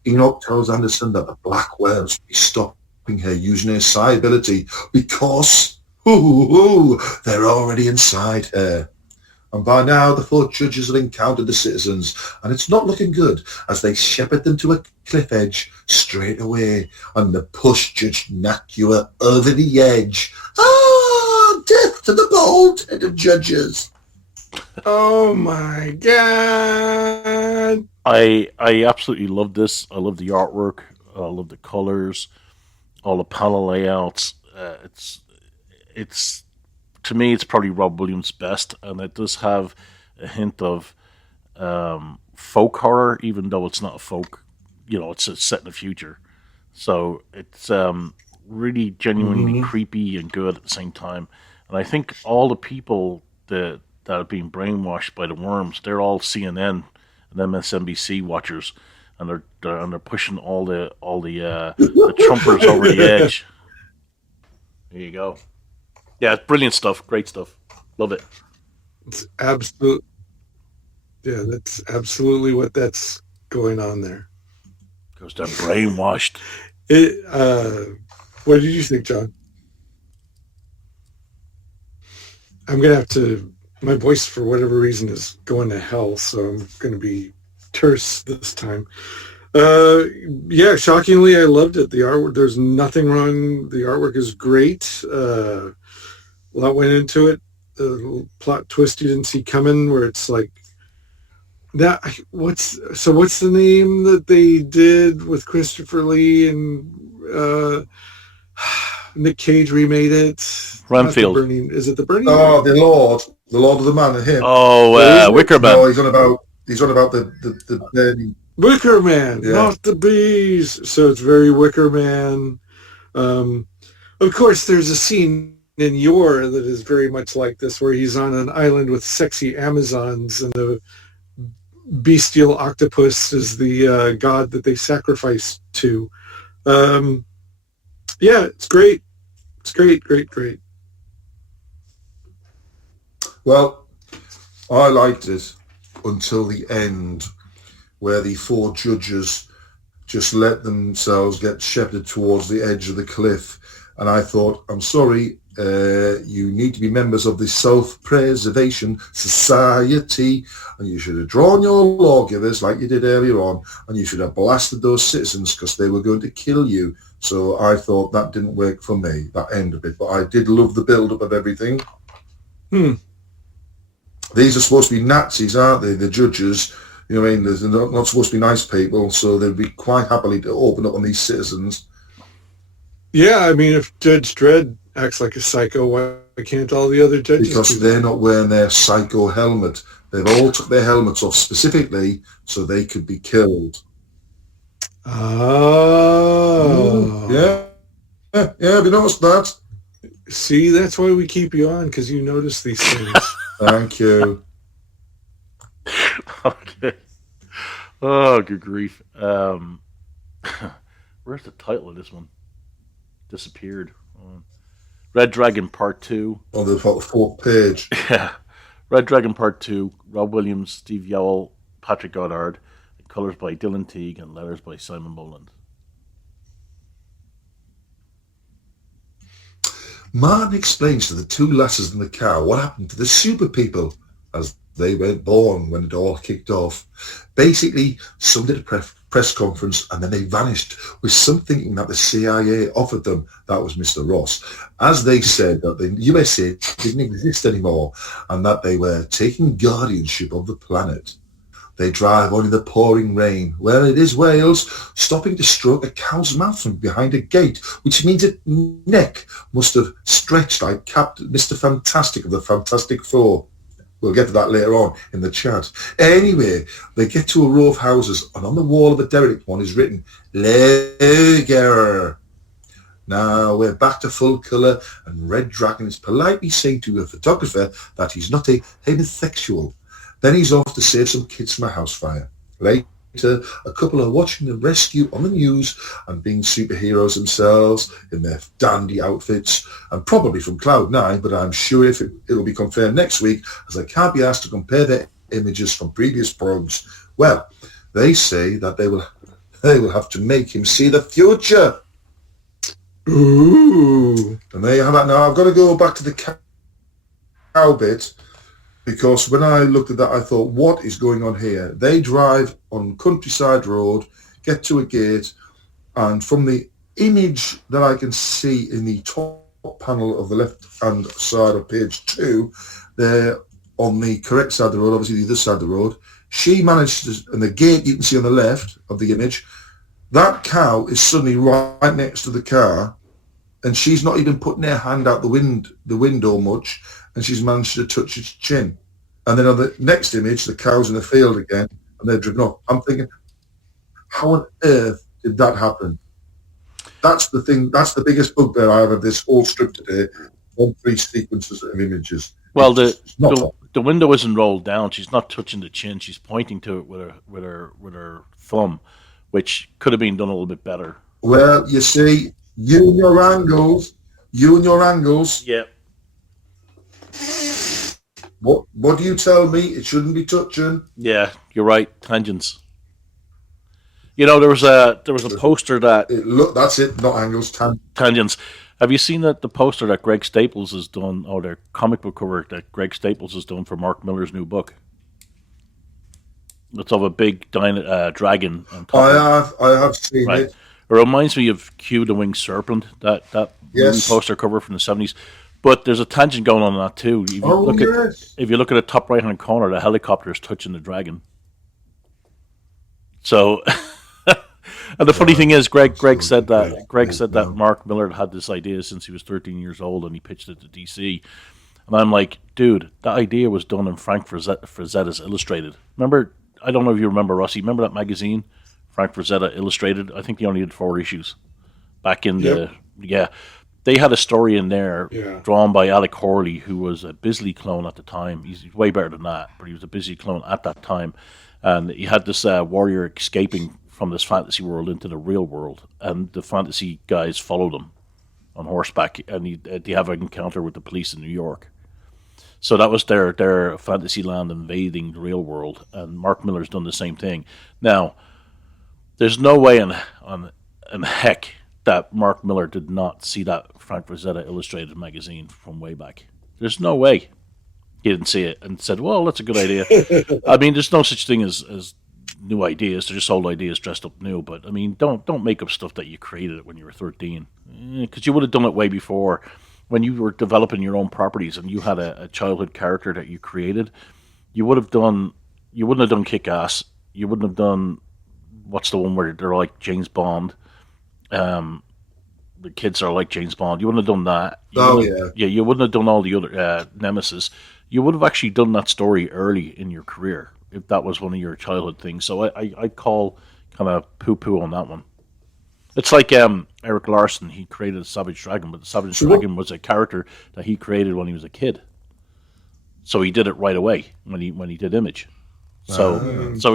Enoch tells Anderson that the Black Worms will be stopping her using her psi ability because they're already inside her. And by now, the 4 judges have encountered the citizens, and it's not looking good as they shepherd them to a cliff edge straight away, and the push Judge Nakua over the edge. Death to the bald-headed judges. Oh my God. I absolutely love this. I love the artwork. I love the colors, all the panel layouts. It's to me, it's probably Rob Williams' best, and it does have a hint of folk horror, even though it's not a folk. It's set in the future. So it's really genuinely creepy and good at the same time. And I think all the people that are being brainwashed by the worms, they're all CNN and MSNBC watchers, and they're pushing all the Trumpers over the edge. There you go. Yeah, brilliant stuff. Great stuff. Love it. It's absolute. Yeah, that's absolutely what that's going on there. Because they're brainwashed. What did you think, John? I'm gonna have to. My voice, for whatever reason, is going to hell, so I'm going to be terse this time. Yeah, shockingly, I loved it. The artwork, there's nothing wrong. The artwork is great. A lot went into it. plot twist you didn't see coming, where it's like that. What's the name that they did with Christopher Lee and Nick Cage remade it? Renfield. Is it the Burning? Oh, the Lord of the Man, and him. Oh, Wicker Man. No, he's on about the Wicker Man, yeah. Not the bees. So it's very Wicker Man. Of course, there's a scene in Yore that is very much like this, where he's on an island with sexy Amazons, and the bestial octopus is the god that they sacrifice to. Yeah, it's great. It's great. Well, I liked it until the end, where the 4 judges just let themselves get shepherded towards the edge of the cliff. And I thought, I'm sorry, you need to be members of the Self-Preservation Society, and you should have drawn your lawgivers like you did earlier on, and you should have blasted those citizens because they were going to kill you. So I thought that didn't work for me, that end of it. But I did love the build-up of everything. These are supposed to be Nazis, aren't they, the judges? You know what I mean? They're not supposed to be nice people, so they'd be quite happily to open up on these citizens. Yeah, I mean, if Judge Dredd acts like a psycho, why can't all the other judges? Because they're not wearing their psycho helmet. They've all took their helmets off specifically so they could be killed. Oh. Yeah, have you noticed that? See, that's why we keep you on, because you notice these things. Thank you. Okay. Oh, good grief. Where's the title of this one? Disappeared. Red Dragon Part 2. On the 4th page. Yeah. Red Dragon Part 2. Rob Williams, Steve Yowell, Patrick Goddard. Colours by Dylan Teague and letters by Simon Boland. Martin explains to the 2 lasses in the car what happened to the super people as they weren't born when it all kicked off. Basically, some did a press conference and then they vanished with some thinking that the CIA offered them. That was Mr. Ross. As they said that the USA didn't exist anymore and that they were taking guardianship of the planet. They drive on in the pouring rain. Well, it is Wales, stopping to stroke a cow's mouth from behind a gate, which means its neck must have stretched like Captain Mr. Fantastic of the Fantastic Four. We'll get to that later on in the chat. Anyway, they get to a row of houses, and on the wall of the derelict one is written, Lager. Now we're back to full colour, and Red Dragon is politely saying to a photographer that he's not a homosexual. Then he's off to save some kids from a house fire. Later, a couple are watching the rescue on the news and being superheroes themselves in their dandy outfits, and probably from Cloud9, but I'm sure it'll be confirmed next week, as I can't be asked to compare their images from previous progs. Well, they say that they will have to make him see the future. Ooh. And there you have that. Now, I've got to go back to the cow bit, because when I looked at that, I thought, what is going on here? They drive on Countryside Road, get to a gate, and from the image that I can see in the top panel of the left-hand side of page 2, they're on the correct side of the road, obviously the other side of the road. She managed to, and the gate you can see on the left of the image, that cow is suddenly right next to the car, and she's not even putting her hand out the window much, and she's managed to touch its chin. And then on the next image, the cow's in the field again, and they're driven off. I'm thinking, how on earth did that happen? That's the thing. That's the biggest bugbear I have of this whole strip today. 3 sequences of images. Well, the window isn't rolled down. She's not touching the chin. She's pointing to it with her thumb, which could have been done a little bit better. Well, you see, you and your angles. Yeah. What do you tell me? It shouldn't be touching. Yeah, you're right. Tangents. You know, there was a poster that that's it, not angles, tangents. Have you seen the poster that Greg Staples has done, or the comic book cover that Greg Staples has done for Mark Miller's new book? It's of a big dragon. On top I have seen it. It reminds me of Q the Winged Serpent, that movie poster cover from the 70s. But there's a tangent going on in that too. Yes. If you look at the top right-hand corner, the helicopter is touching the dragon. So, and the funny thing is, Greg said that Mark Miller had this idea since he was 13 years old, and he pitched it to DC. And I'm like, dude, that idea was done in Frank Frazetta's Illustrated. Remember? I don't know if you remember, Rossy. Remember that magazine, Frank Frazetta Illustrated? I think they only did 4 issues back in They had a story in there drawn by Alec Horley, who was a Bisley clone at the time. He's way better than that, but he was a Bisley clone at that time. And he had this warrior escaping from this fantasy world into the real world. And the fantasy guys followed him on horseback, and they have an encounter with the police in New York. So that was their fantasy land invading the real world. And Mark Miller's done the same thing. Now, there's no way in heck that Mark Miller did not see that Frank Frazetta Illustrated magazine from way back. There's no way he didn't see it and said, well, that's a good idea. I mean, there's no such thing as new ideas. They're just old ideas dressed up new. But, I mean, don't make up stuff that you created when you were 13. Because you would have done it way before. When you were developing your own properties and you had a childhood character that you created, you wouldn't have done Kick-Ass. You wouldn't have done, what's the one where they're like James Bond? The kids are like James Bond. You wouldn't have done that. You wouldn't have done all the other Nemesis. You would have actually done that story early in your career if that was one of your childhood things. So I call kind of poo-poo on that one. It's like Eric Larson. He created a Savage Dragon, but the Savage Dragon was a character that he created when he was a kid. So he did it right away when he did Image. So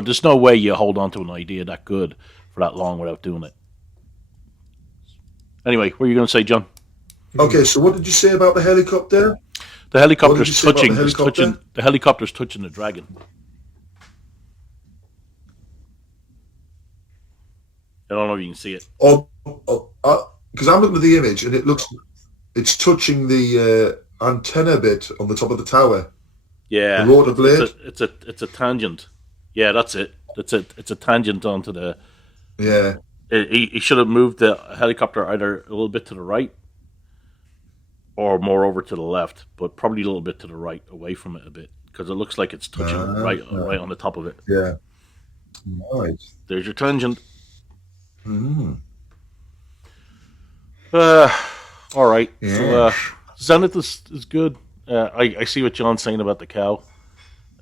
there's no way you hold on to an idea that good for that long without doing it. Anyway, what are you going to say, John? Okay, so what did you say about the helicopter? The helicopter's touching. The helicopter's touching the dragon. I don't know if you can see it. Because I'm looking at the image and it's touching the antenna bit on the top of the tower. Yeah, the rotor blade. It's a tangent. Yeah, that's it. It's a tangent onto the. Yeah. He should have moved the helicopter either a little bit to the right or more over to the left, but probably a little bit to the right, away from it a bit, because it looks like it's touching right on the top of it. Yeah. Nice. There's your tangent. All right. Yeah. So, Zenith is good. I see what John's saying about the cow.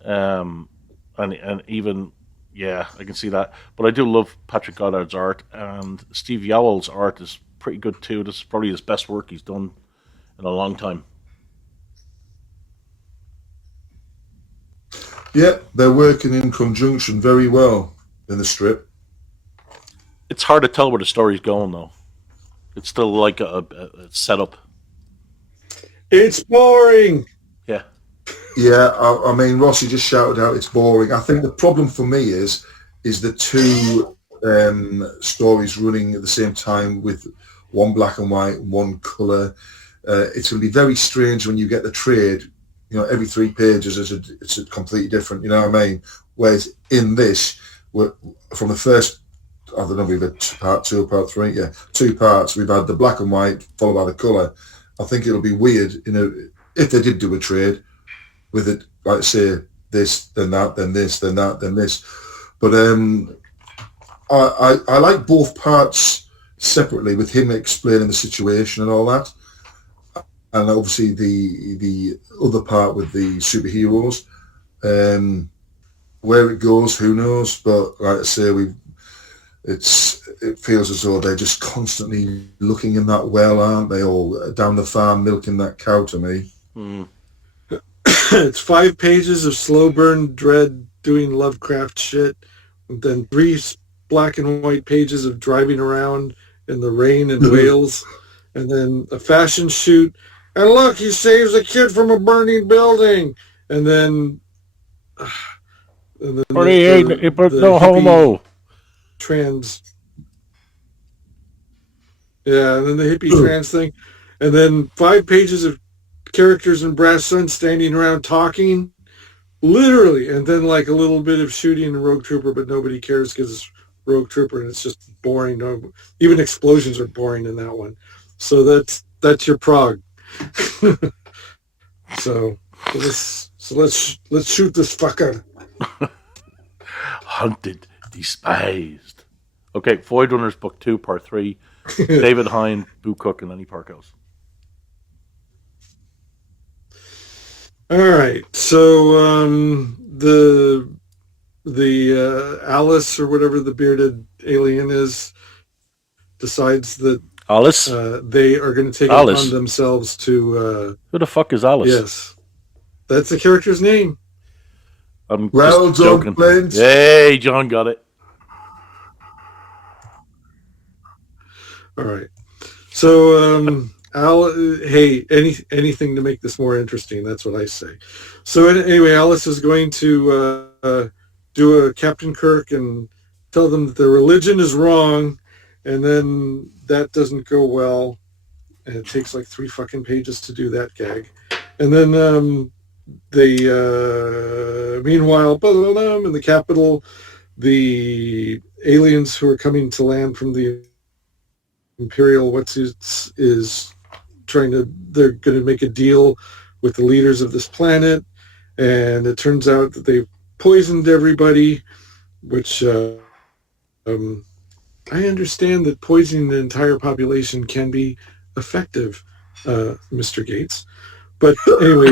And even... Yeah, I can see that. But I do love Patrick Goddard's art, and Steve Yowell's art is pretty good too. This is probably his best work he's done in a long time. Yeah, they're working in conjunction very well in the strip. It's hard to tell where the story's going, though. It's still like a setup. It's boring! Yeah. Yeah, I mean, Rossy just shouted out it's boring. I think the problem for me is the two stories running at the same time with one black and white, one colour. It's going to be very strange when you get the trade. You know, every 3 pages it's a completely different. You know what I mean? Whereas in this, from the first, I don't know, we've had part 2, part 3. Yeah, 2 parts. We've had the black and white followed by the colour. I think it'll be weird, if they did do a trade with it, like say this, then that, then this, then that, then this. But I like both parts separately, with him explaining the situation and all that, and obviously the other part with the superheroes. Where it goes, who knows? But like I say, it feels as though they're just constantly looking in that well, aren't they? All down the farm milking that cow to me. Mm. It's 5 pages of slow burn dread doing Lovecraft shit, and then 3 black and white pages of driving around in the rain in Wales, and then a fashion shoot, and look, he saves a kid from a burning building, and then no homo trans. Yeah, and then the hippie trans thing, and then 5 pages of characters in Brass Sun standing around talking, literally, and then like a little bit of shooting in Rogue Trooper, but nobody cares because it's Rogue Trooper and it's just boring. Even explosions are boring in that one. So that's your Prog. So let's shoot this fucker. Hunted, despised. Okay, Void Runners Book 2, Part 3. David Hine, Boo Cook, and Lenny Parkhouse. All right, so the Alice or whatever the bearded alien is decides that Alice? they are going to take it upon themselves to... Who the fuck is Alice? Yes, that's the character's name. I'm well just done, joking. Flint. Hey, John got it. All right. So, hey, anything to make this more interesting. That's what I say. So anyway, Alice is going to do a Captain Kirk and tell them that their religion is wrong, and then that doesn't go well, and it takes like 3 fucking pages to do that gag. And then meanwhile, in the capital, the aliens who are coming to land from the Imperial is trying to, they're going to make a deal with the leaders of this planet, and it turns out that they've poisoned everybody, which I understand that poisoning the entire population can be effective, Mr. Gates. But anyway,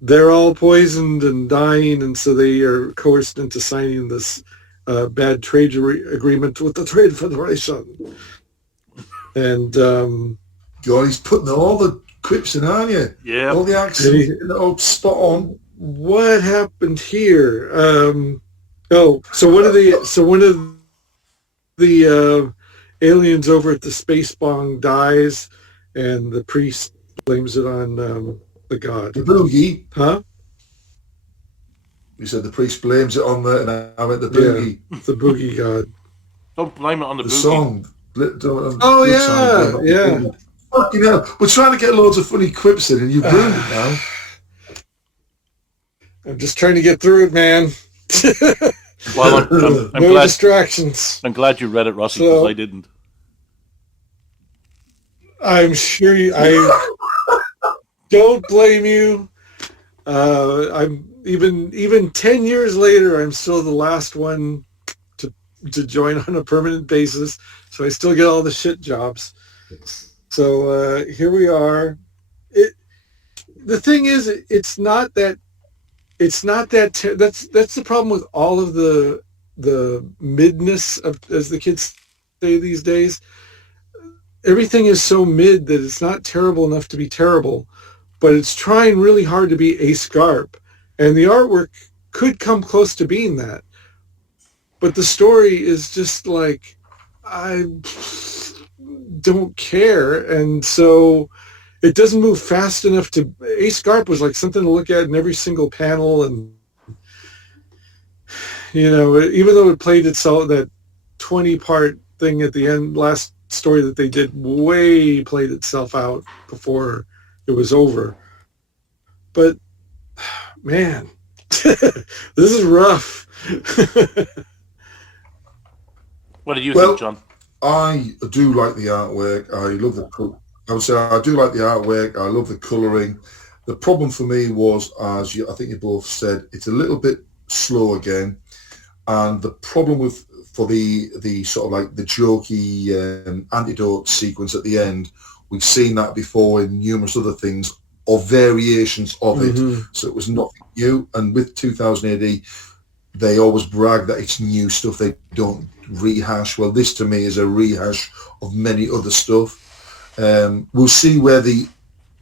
they're all poisoned and dying, and so they are coerced into signing this bad trade agreement with the Trade Federation. And God, he's putting all the quips in, aren't you? Yeah. All the accents all spot on. What happened here? So one of the aliens over at the space bong dies, and the priest blames it on the god. The boogie. Huh? You said the priest blames it on and I went the boogie. Yeah, the boogie god. Don't blame it on the boogie. Song. Oh, yeah, yeah. Fucking hell. We're trying to get loads of funny quips in, and you've ruined it now. I'm just trying to get through it, man. Well, I'm no glad, distractions. I'm glad you read it, Rossy, because I didn't. I'm sure I don't blame you. I'm even 10 years later, I'm still the last one to join on a permanent basis, so I still get all the shit jobs. So here we are. The thing is, that's the problem with all of the midness of, as the kids say these days. Everything is so mid that it's not terrible enough to be terrible, but it's trying really hard to be A-scarp, and the artwork could come close to being that. But the story is just like, I don't care, and so it doesn't move fast enough to... A-scarp was like something to look at in every single panel, and even though it played itself, that 20-part thing at the end, last story that they did played itself out before it was over. But man, this is rough. What did you think, John? I do like the artwork. I love the... I would say I do like the artwork. I love the colouring. The problem for me was, I think you both said, it's a little bit slow again. And the problem for the sort of like the jokey antidote sequence at the end, we've seen that before in numerous other things, or variations of it. So it was nothing new. And with 2000 AD, they always brag that it's new stuff. They don't rehash. Well, this to me is a rehash of many other stuff. We'll see where the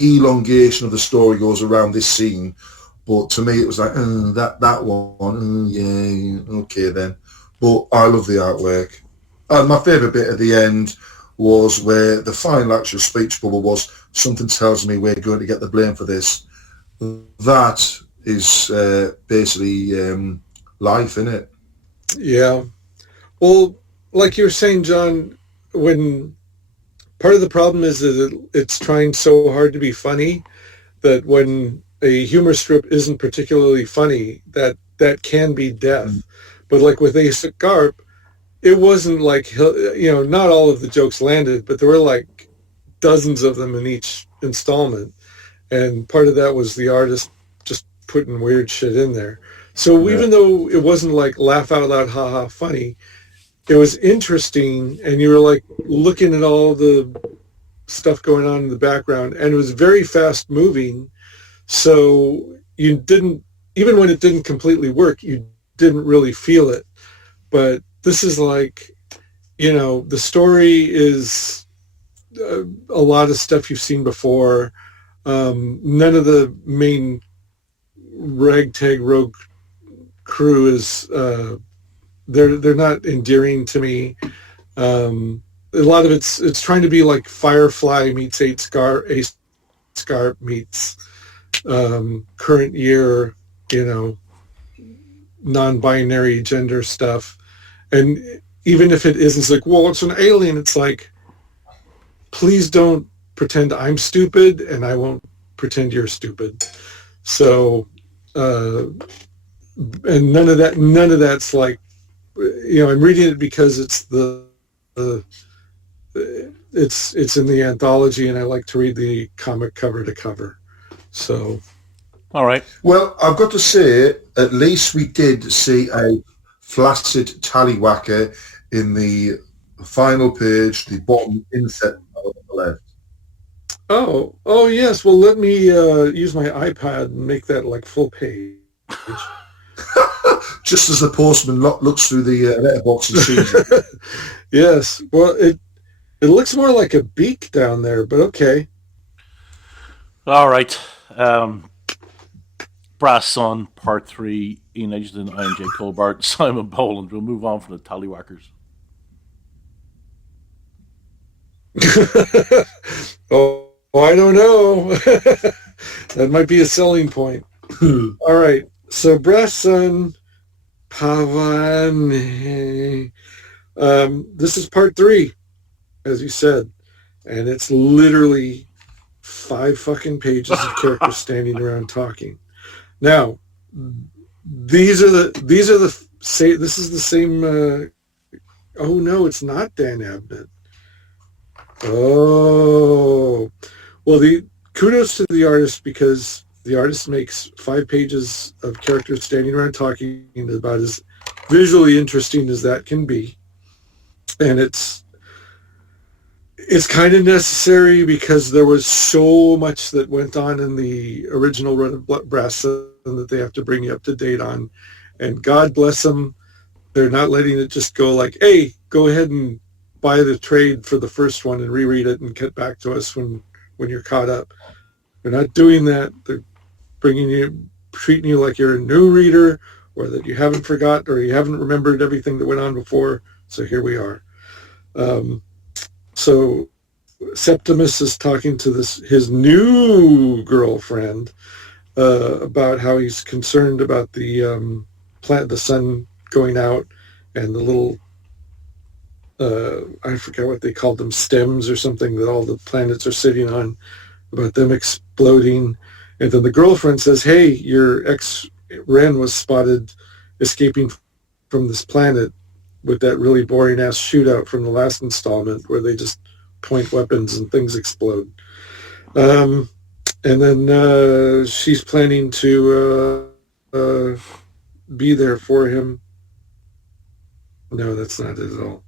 elongation of the story goes around this scene. But to me, it was like, that one, yeah, okay then. But I love the artwork. And my favourite bit at the end was where the final actual speech bubble was, something tells me we're going to get the blame for this. That is basically life, isn't it? Yeah. Well, like you were saying, John, when part of the problem is that it's trying so hard to be funny that when a humor strip isn't particularly funny, that can be death. But like with A-scarp, it wasn't like, not all of the jokes landed, but there were like dozens of them in each installment. And part of that was the artist just putting weird shit in there. So even though it wasn't like laugh out loud, haha, funny, it was interesting. And you were like looking at all the stuff going on in the background, and it was very fast moving. So you didn't, even when it didn't completely work, you didn't really feel it. But this is like, the story is a lot of stuff you've seen before. None of the main ragtag rogue crew is they're not endearing to me. A lot of it's trying to be like Firefly meets Eight Scar meets current year, non-binary gender stuff. And even if it isn't, it's like, well, it's an alien. It's like, please don't pretend I'm stupid, and I won't pretend you're stupid. So, and none of that's like, I'm reading it because it's it's in the anthology, and I like to read the comic cover to cover. So, all right. Well, I've got to say, at least we did see a flaccid tallywhacker in the final page, the bottom inset on the left. Oh yes. Well, let me use my iPad and make that like full page. Just as the postman looks through the letterbox and sees it. Yes. Well, it looks more like a beak down there, but okay. All right. Brass Sun, Part 3, Ian Edgerton, Ian J. Colbert, Simon Boland. We'll move on from the tallywhackers. Oh, I don't know. That might be a selling point. All right. So Brass Sun, Pavan. This is Part 3, as you said. And it's literally 5 fucking pages of characters standing around talking. Now, this is the same. Oh no, it's not Dan Abnett. Oh, well, kudos to the artist, because the artist makes 5 pages of characters standing around talking about as visually interesting as that can be, and it's kind of necessary because there was so much that went on in the original run of Brass Sun that they have to bring you up to date on. And God bless them, they're not letting it just go like, hey, go ahead and buy the trade for the first one and reread it and get back to us when you're caught up. They're not doing that. They're treating you like you're a new reader, or that you haven't forgot, or you haven't remembered everything that went on before. So here we are. So Septimus is talking to his new girlfriend about how he's concerned about the sun going out, and the little I forget what they called them, stems or something that all the planets are sitting on, about them exploding. And then the girlfriend says, hey, your ex Ren was spotted escaping from this planet with that really boring ass shootout from the last installment where they just point weapons and things explode. And then she's planning to be there for him. No, that's not it at all.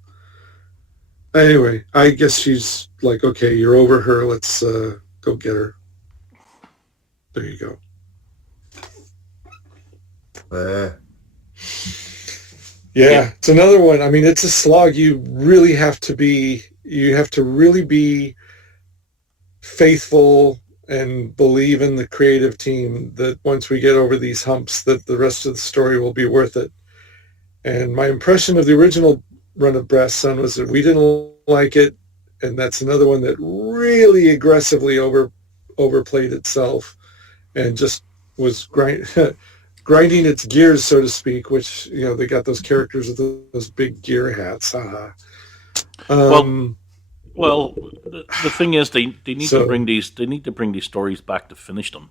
Anyway, I guess she's like, okay, you're over her. Let's go get her. There you go. Yeah, it's another one. I mean, it's a slog. You have to really be faithful and believe in the creative team that once we get over these humps, that the rest of the story will be worth it. And my impression of the original run of Brass Sun was that we didn't like it, and that's another one that really aggressively overplayed itself and just was grinding its gears, so to speak, which, they got those characters with those big gear hats. Haha. Well, the thing is, they need to bring these stories back to finish them.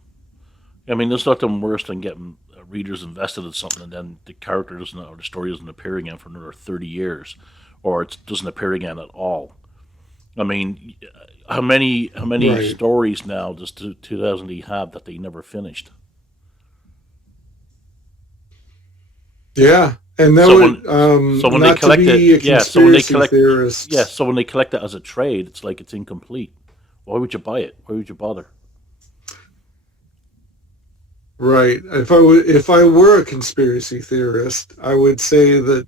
I mean, there's nothing worse than getting a reader's invested in something, and then the character doesn't, or the story doesn't appear again for another 30 years, or it doesn't appear again at all. I mean, how many Right. stories now does 2000 have that they never finished? Yeah, and that So would so when they not to collect be a it, so when they conspiracy collect, theorist. so when they collect it as a trade, it's like it's incomplete. Why would you buy it? Why would you bother? Right. If I were a conspiracy theorist, I would say that,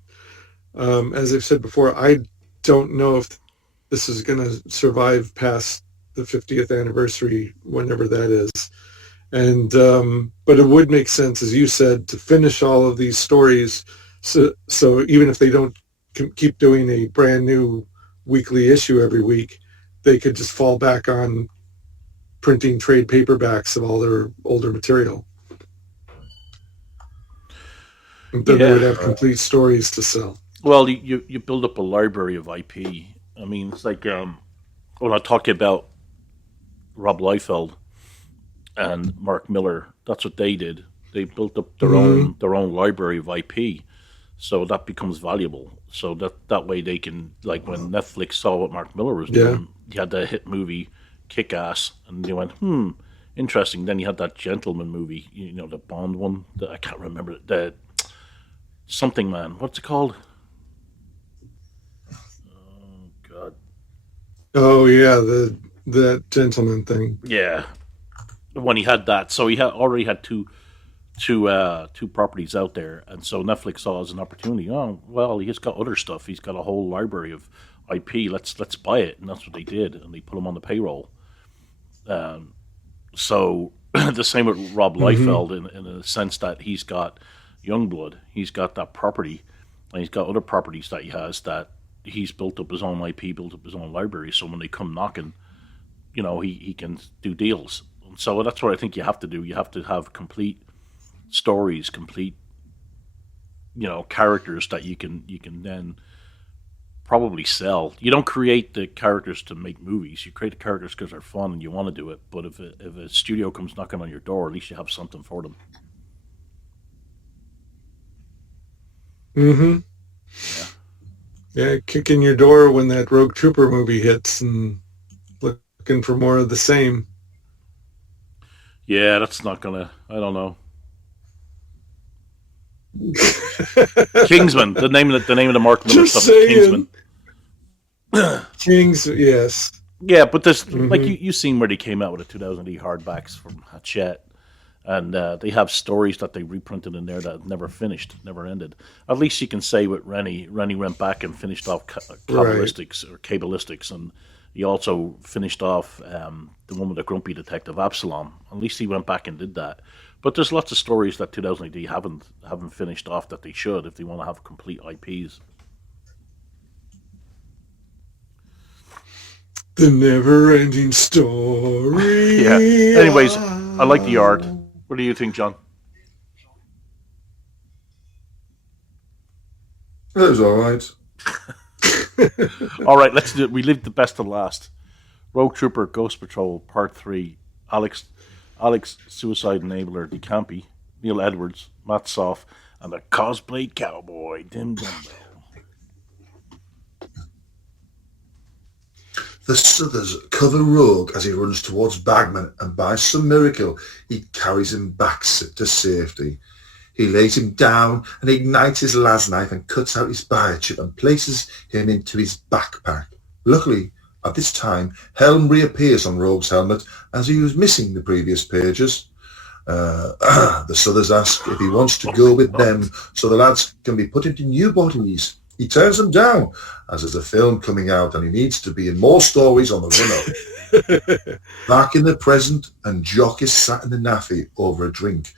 as I've said before, I don't know if this is going to survive past the 50th anniversary, whenever that is. And but it would make sense, as you said, to finish all of these stories. So even if they don't keep doing a brand new weekly issue every week, they could just fall back on printing trade paperbacks of all their older material. And then they would have complete stories to sell. Well, you build up a library of IP. I mean, it's like when I talk about Rob Liefeld and Mark Miller, that's what they did. They built up their own library of IP, so that becomes valuable. So that way they can, like when Netflix saw what Mark Miller was doing, he had the hit movie Kick Ass, and they went, interesting. Then you had that Gentleman movie, the Bond one. I can't remember the something man. What's it called? Oh God. Oh yeah, that Gentleman thing. Yeah. When he had that, so he already had two properties out there, and so Netflix saw as an opportunity. Oh well, he's got other stuff. He's got a whole library of IP. Let's buy it, and that's what they did, and they put him on the payroll. So the same with Rob Liefeld in a sense that he's got Youngblood, he's got that property, and he's got other properties that he has that he's built up his own IP, built up his own library. So when they come knocking, he can do deals. So that's what I think you have to do. You have to have complete stories, complete, characters that you can then probably sell. You don't create the characters to make movies. You create the characters because they're fun and you want to do it. But if a studio comes knocking on your door, at least you have something for them. Mm-hmm. Yeah, kicking your door when that Rogue Trooper movie hits and looking for more of the same. Yeah, that's not gonna. I don't know. Kingsman, the name of the Mark Miller Just stuff. saying. Kingsman. Kings, yes. Yeah, but this like you've seen where they came out with the 2000 hardbacks from Hachette, and they have stories that they reprinted in there that never finished, never ended. At least you can say with Rennie went back and finished off Cabalistics, and he also finished off the one with the grumpy detective Absalom. At least he went back and did that. But there's lots of stories that 2000 AD haven't finished off that they should if they want to have complete IPs. The never-ending story. Yeah. Anyways, I like the art. What do you think, John? It was all right. All right, let's do it. We lived the best to last. Rogue Trooper, Ghost Patrol, Part 3. Alex, Suicide Enabler, DeCampi, Neil Edwards, Matt Soff, and the Cosplay Cowboy, Dim Dumbo. The Southers cover Rogue as he runs towards Bagman, and by some miracle, he carries him back to safety. He lays him down and ignites his las knife and cuts out his biochip and places him into his backpack. Luckily, at this time, Helm reappears on Rogue's helmet as he was missing the previous pages. The Southers ask if he wants to go with them so the lads can be put into new bodies. He turns them down, as there's a film coming out and he needs to be in more stories on the run-up. Back in the present, and Jock is sat in the naffy over a drink,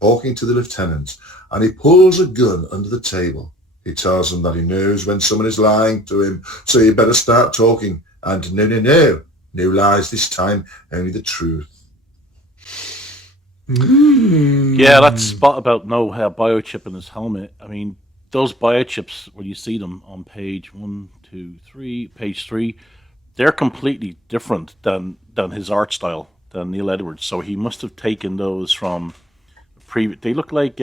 talking to the lieutenant, and he pulls a gun under the table. He tells them that he knows when someone is lying to him, so he better start talking. And no lies this time, only the truth. Yeah, that spot about no biochip in his helmet. I mean, those biochips, when you see them on page 3, they're completely different than his art style, than Neil Edwards. So he must have taken those from They look like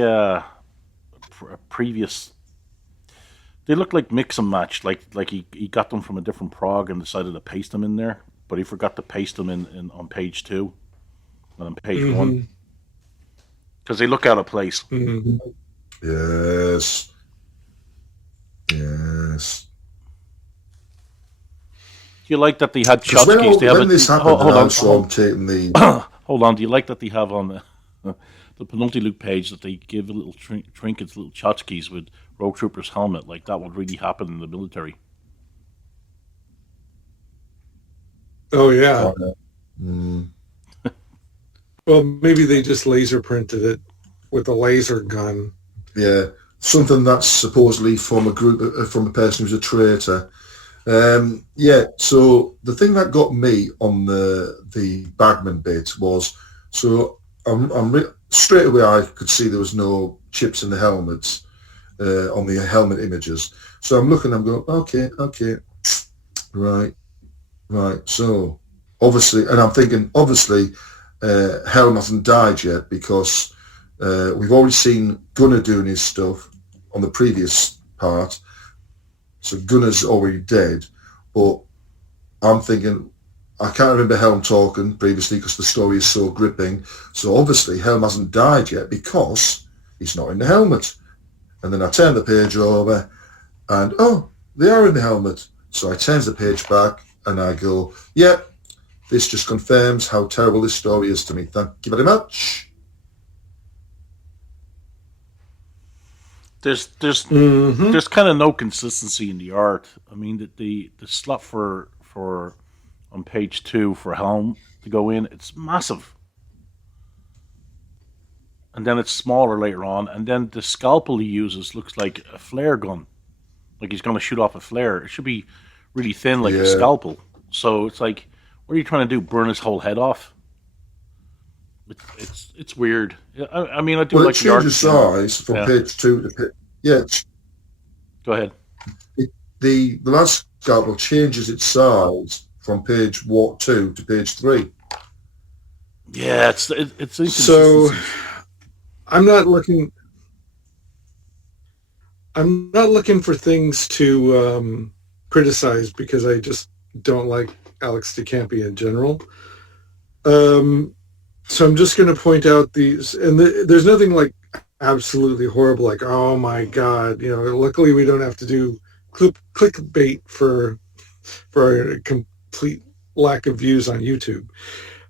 previous. They look like mix and match. Like he got them from a different prog and decided to paste them in there, but he forgot to paste them in on page 2 and on page 1 because they look out of place. Mm-hmm. Yes. Yes. Do you like that they had 'Cause tchotchkes? when this happened, hold on. I'm taking the... Hold on. Do you like that they have on the penulti loop page that they give a little trinkets, little tchotchkes with Rogue Trooper's helmet? Like that would really happen in the military. Oh, yeah. Mm. Well, maybe they just laser printed it with a laser gun. Yeah, something that's supposedly from a group, from a person who's a traitor. Yeah, so the thing that got me on the Bagman bit was, so straight away I could see there was no chips in the helmets, on the helmet images. So I'm looking, I'm going, okay, right. So obviously, and I'm thinking, obviously, Helm hasn't died yet because we've already seen Gunnar doing his stuff on the previous part. So Gunnar's already dead, but I'm thinking, I can't remember Helm talking previously because the story is so gripping. So obviously Helm hasn't died yet because he's not in the helmet. And then I turn the page over and, oh, they are in the helmet. So I turn the page back and I go, yeah, this just confirms how terrible this story is to me. Thank you very much. There's kind of no consistency in the art. I mean, the slot for on page 2 for Helm to go in, it's massive, and then it's smaller later on, and then the scalpel he uses looks like a flare gun, like he's going to shoot off a flare. It should be really thin, like a scalpel. So it's like, what are you trying to do? Burn his whole head off? It's weird. I mean, I do like the art. Well, it changes size from page 2 to page... Yeah. Go ahead. The last scalpel changes its size from page 2 to page 3. Yeah, it's inconsistency. So I'm not looking for things to criticize because I just don't like Alex DeCampi in general. So I'm just going to point out these, and there's nothing like absolutely horrible, like, oh my God, luckily we don't have to do clickbait for a complete lack of views on YouTube.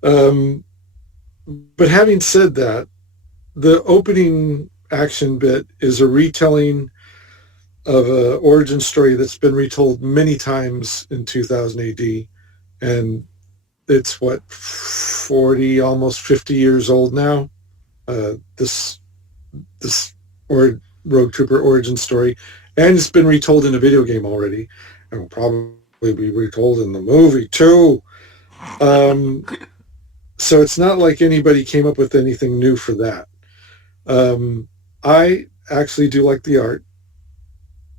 But having said that, the opening action bit is a retelling of an origin story that's been retold many times in 2000 AD, and it's 40, almost 50 years old now. This Rogue Trooper origin story, and it's been retold in a video game already, and will probably be retold in the movie too. So it's not like anybody came up with anything new for that. I actually do like the art.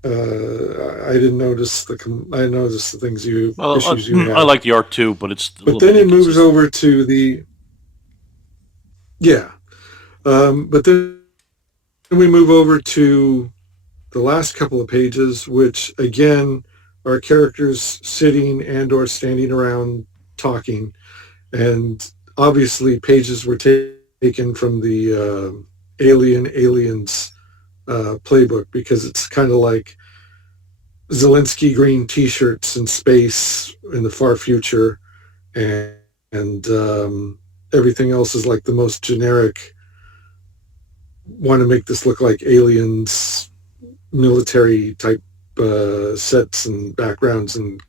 I didn't notice I noticed the things issues you have. I like the art too, but but then it moves over to the but then we move over to the last couple of pages, which again are characters sitting and or standing around talking, and obviously pages were taken from the Aliens playbook, because it's kind of like Zelensky green t-shirts in space in the far future, and everything else is like the most generic, want to make this look like Aliens military type sets and backgrounds and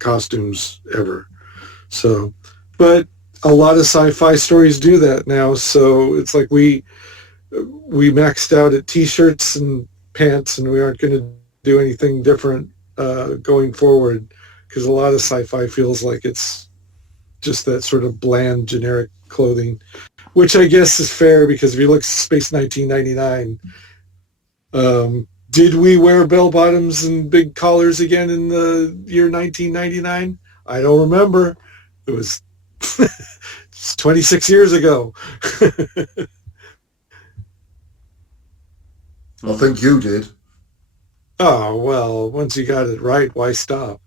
costumes ever. So, but a lot of sci-fi stories do that now, so it's like we maxed out at t-shirts and pants, and we aren't going to do anything different going forward, because a lot of sci-fi feels like it's just that sort of bland, generic clothing, which I guess is fair, because if you look at Space 1999, did we wear bell-bottoms and big collars again in the year 1999? I don't remember. It was it's 26 years ago. I think you did. Oh, well, once you got it right, why stop?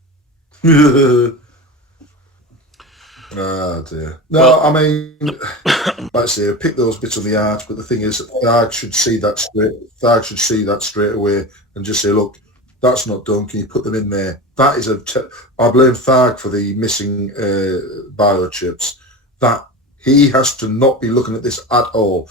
Oh dear. No, I mean, like I say, pick those bits of the art, but the thing is, Tharg should see that straight. Tharg should see that straight away and just say, "Look, that's not done. Can you put them in there?" That is I blame Tharg for the missing biochips. That he has to not be looking at this at all.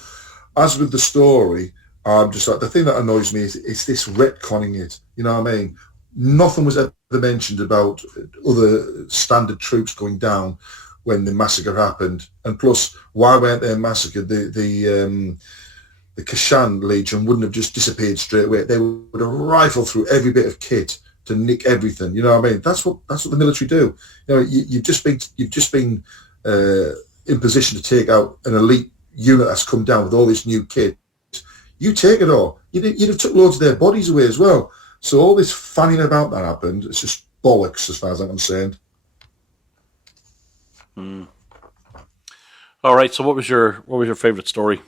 As with the story, I'm just like, the thing that annoys me is this retconning it. You know what I mean? Nothing was ever mentioned about other standard troops going down when the massacre happened, and plus, why weren't they massacred? The Kashan Legion wouldn't have just disappeared straight away. They would have rifled through every bit of kit to nick everything. You know what I mean? That's what the military do. You know, you've just been in position to take out an elite unit that's come down with all this new kit. You take it all. You'd have took loads of their bodies away as well. So all this fanning about that happened. It's just bollocks as far as I'm concerned. All right. So what was your favorite story?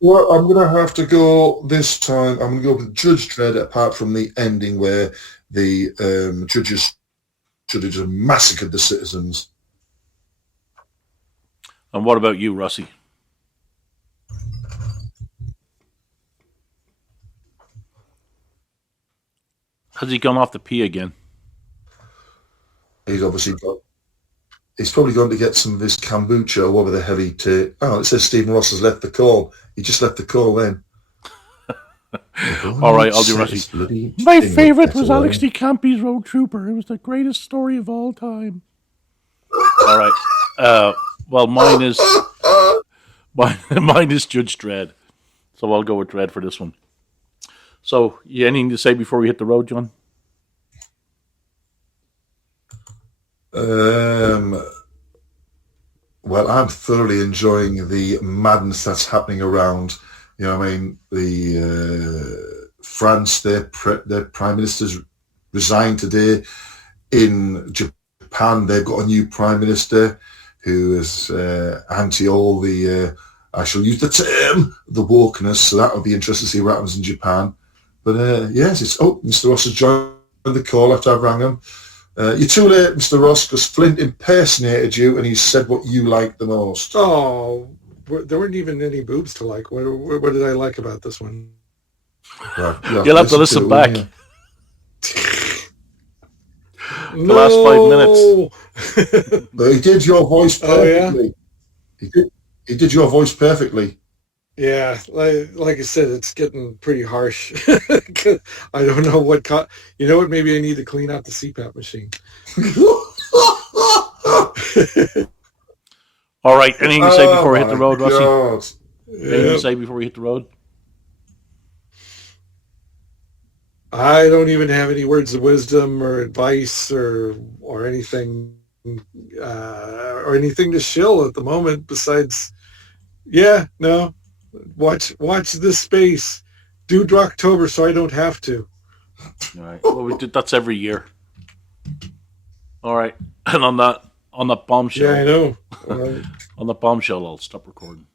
Well, I'm going to have to go this time. I'm going to go with Judge Dredd, apart from the ending where the judges should have just massacred the citizens. And what about you, Rossy? Has he gone off the pee again? He's obviously got. He's probably going to get some of his kombucha or whatever the hell he take. Oh, it says Stephen Ross has left the call. He just left the call then. All right, I'll do Rossy. My favourite was Alex D. Campy's Road Trooper. It was the greatest story of all time. All right. Well, mine is Judge Dredd. So I'll go with Dredd for this one. So, you anything to say before we hit the road, John? Well, I'm thoroughly enjoying the madness that's happening around. You know what I mean? The France, their prime minister's resigned today. In Japan, they've got a new prime minister who is anti all the, I shall use the term, the wokeness. So that'll be interesting to see what happens in Japan. But yes, Mr. Ross has joined the call after I've rang him. You're too late, Mr. Ross, because Flint impersonated you and he said what you liked the most. Oh, there weren't even any boobs to like. What did I like about this one? Right, you'll have to listen back. The last 5 minutes. But he did your voice perfectly. Oh, yeah? He did your voice perfectly. Yeah, like I said, it's getting pretty harsh. I don't know what. You know what? Maybe I need to clean out the CPAP machine. All right. Anything to say before we hit the road, Rossy? Anything Yep. to say before we hit the road? I don't even have any words of wisdom or advice or anything to shill at the moment. Besides, no. Watch this space. Do Drocktober so I don't have to. All right. Well, we did. That's every year. All right. And on that bombshell. Yeah, I know. On the bombshell, I'll stop recording.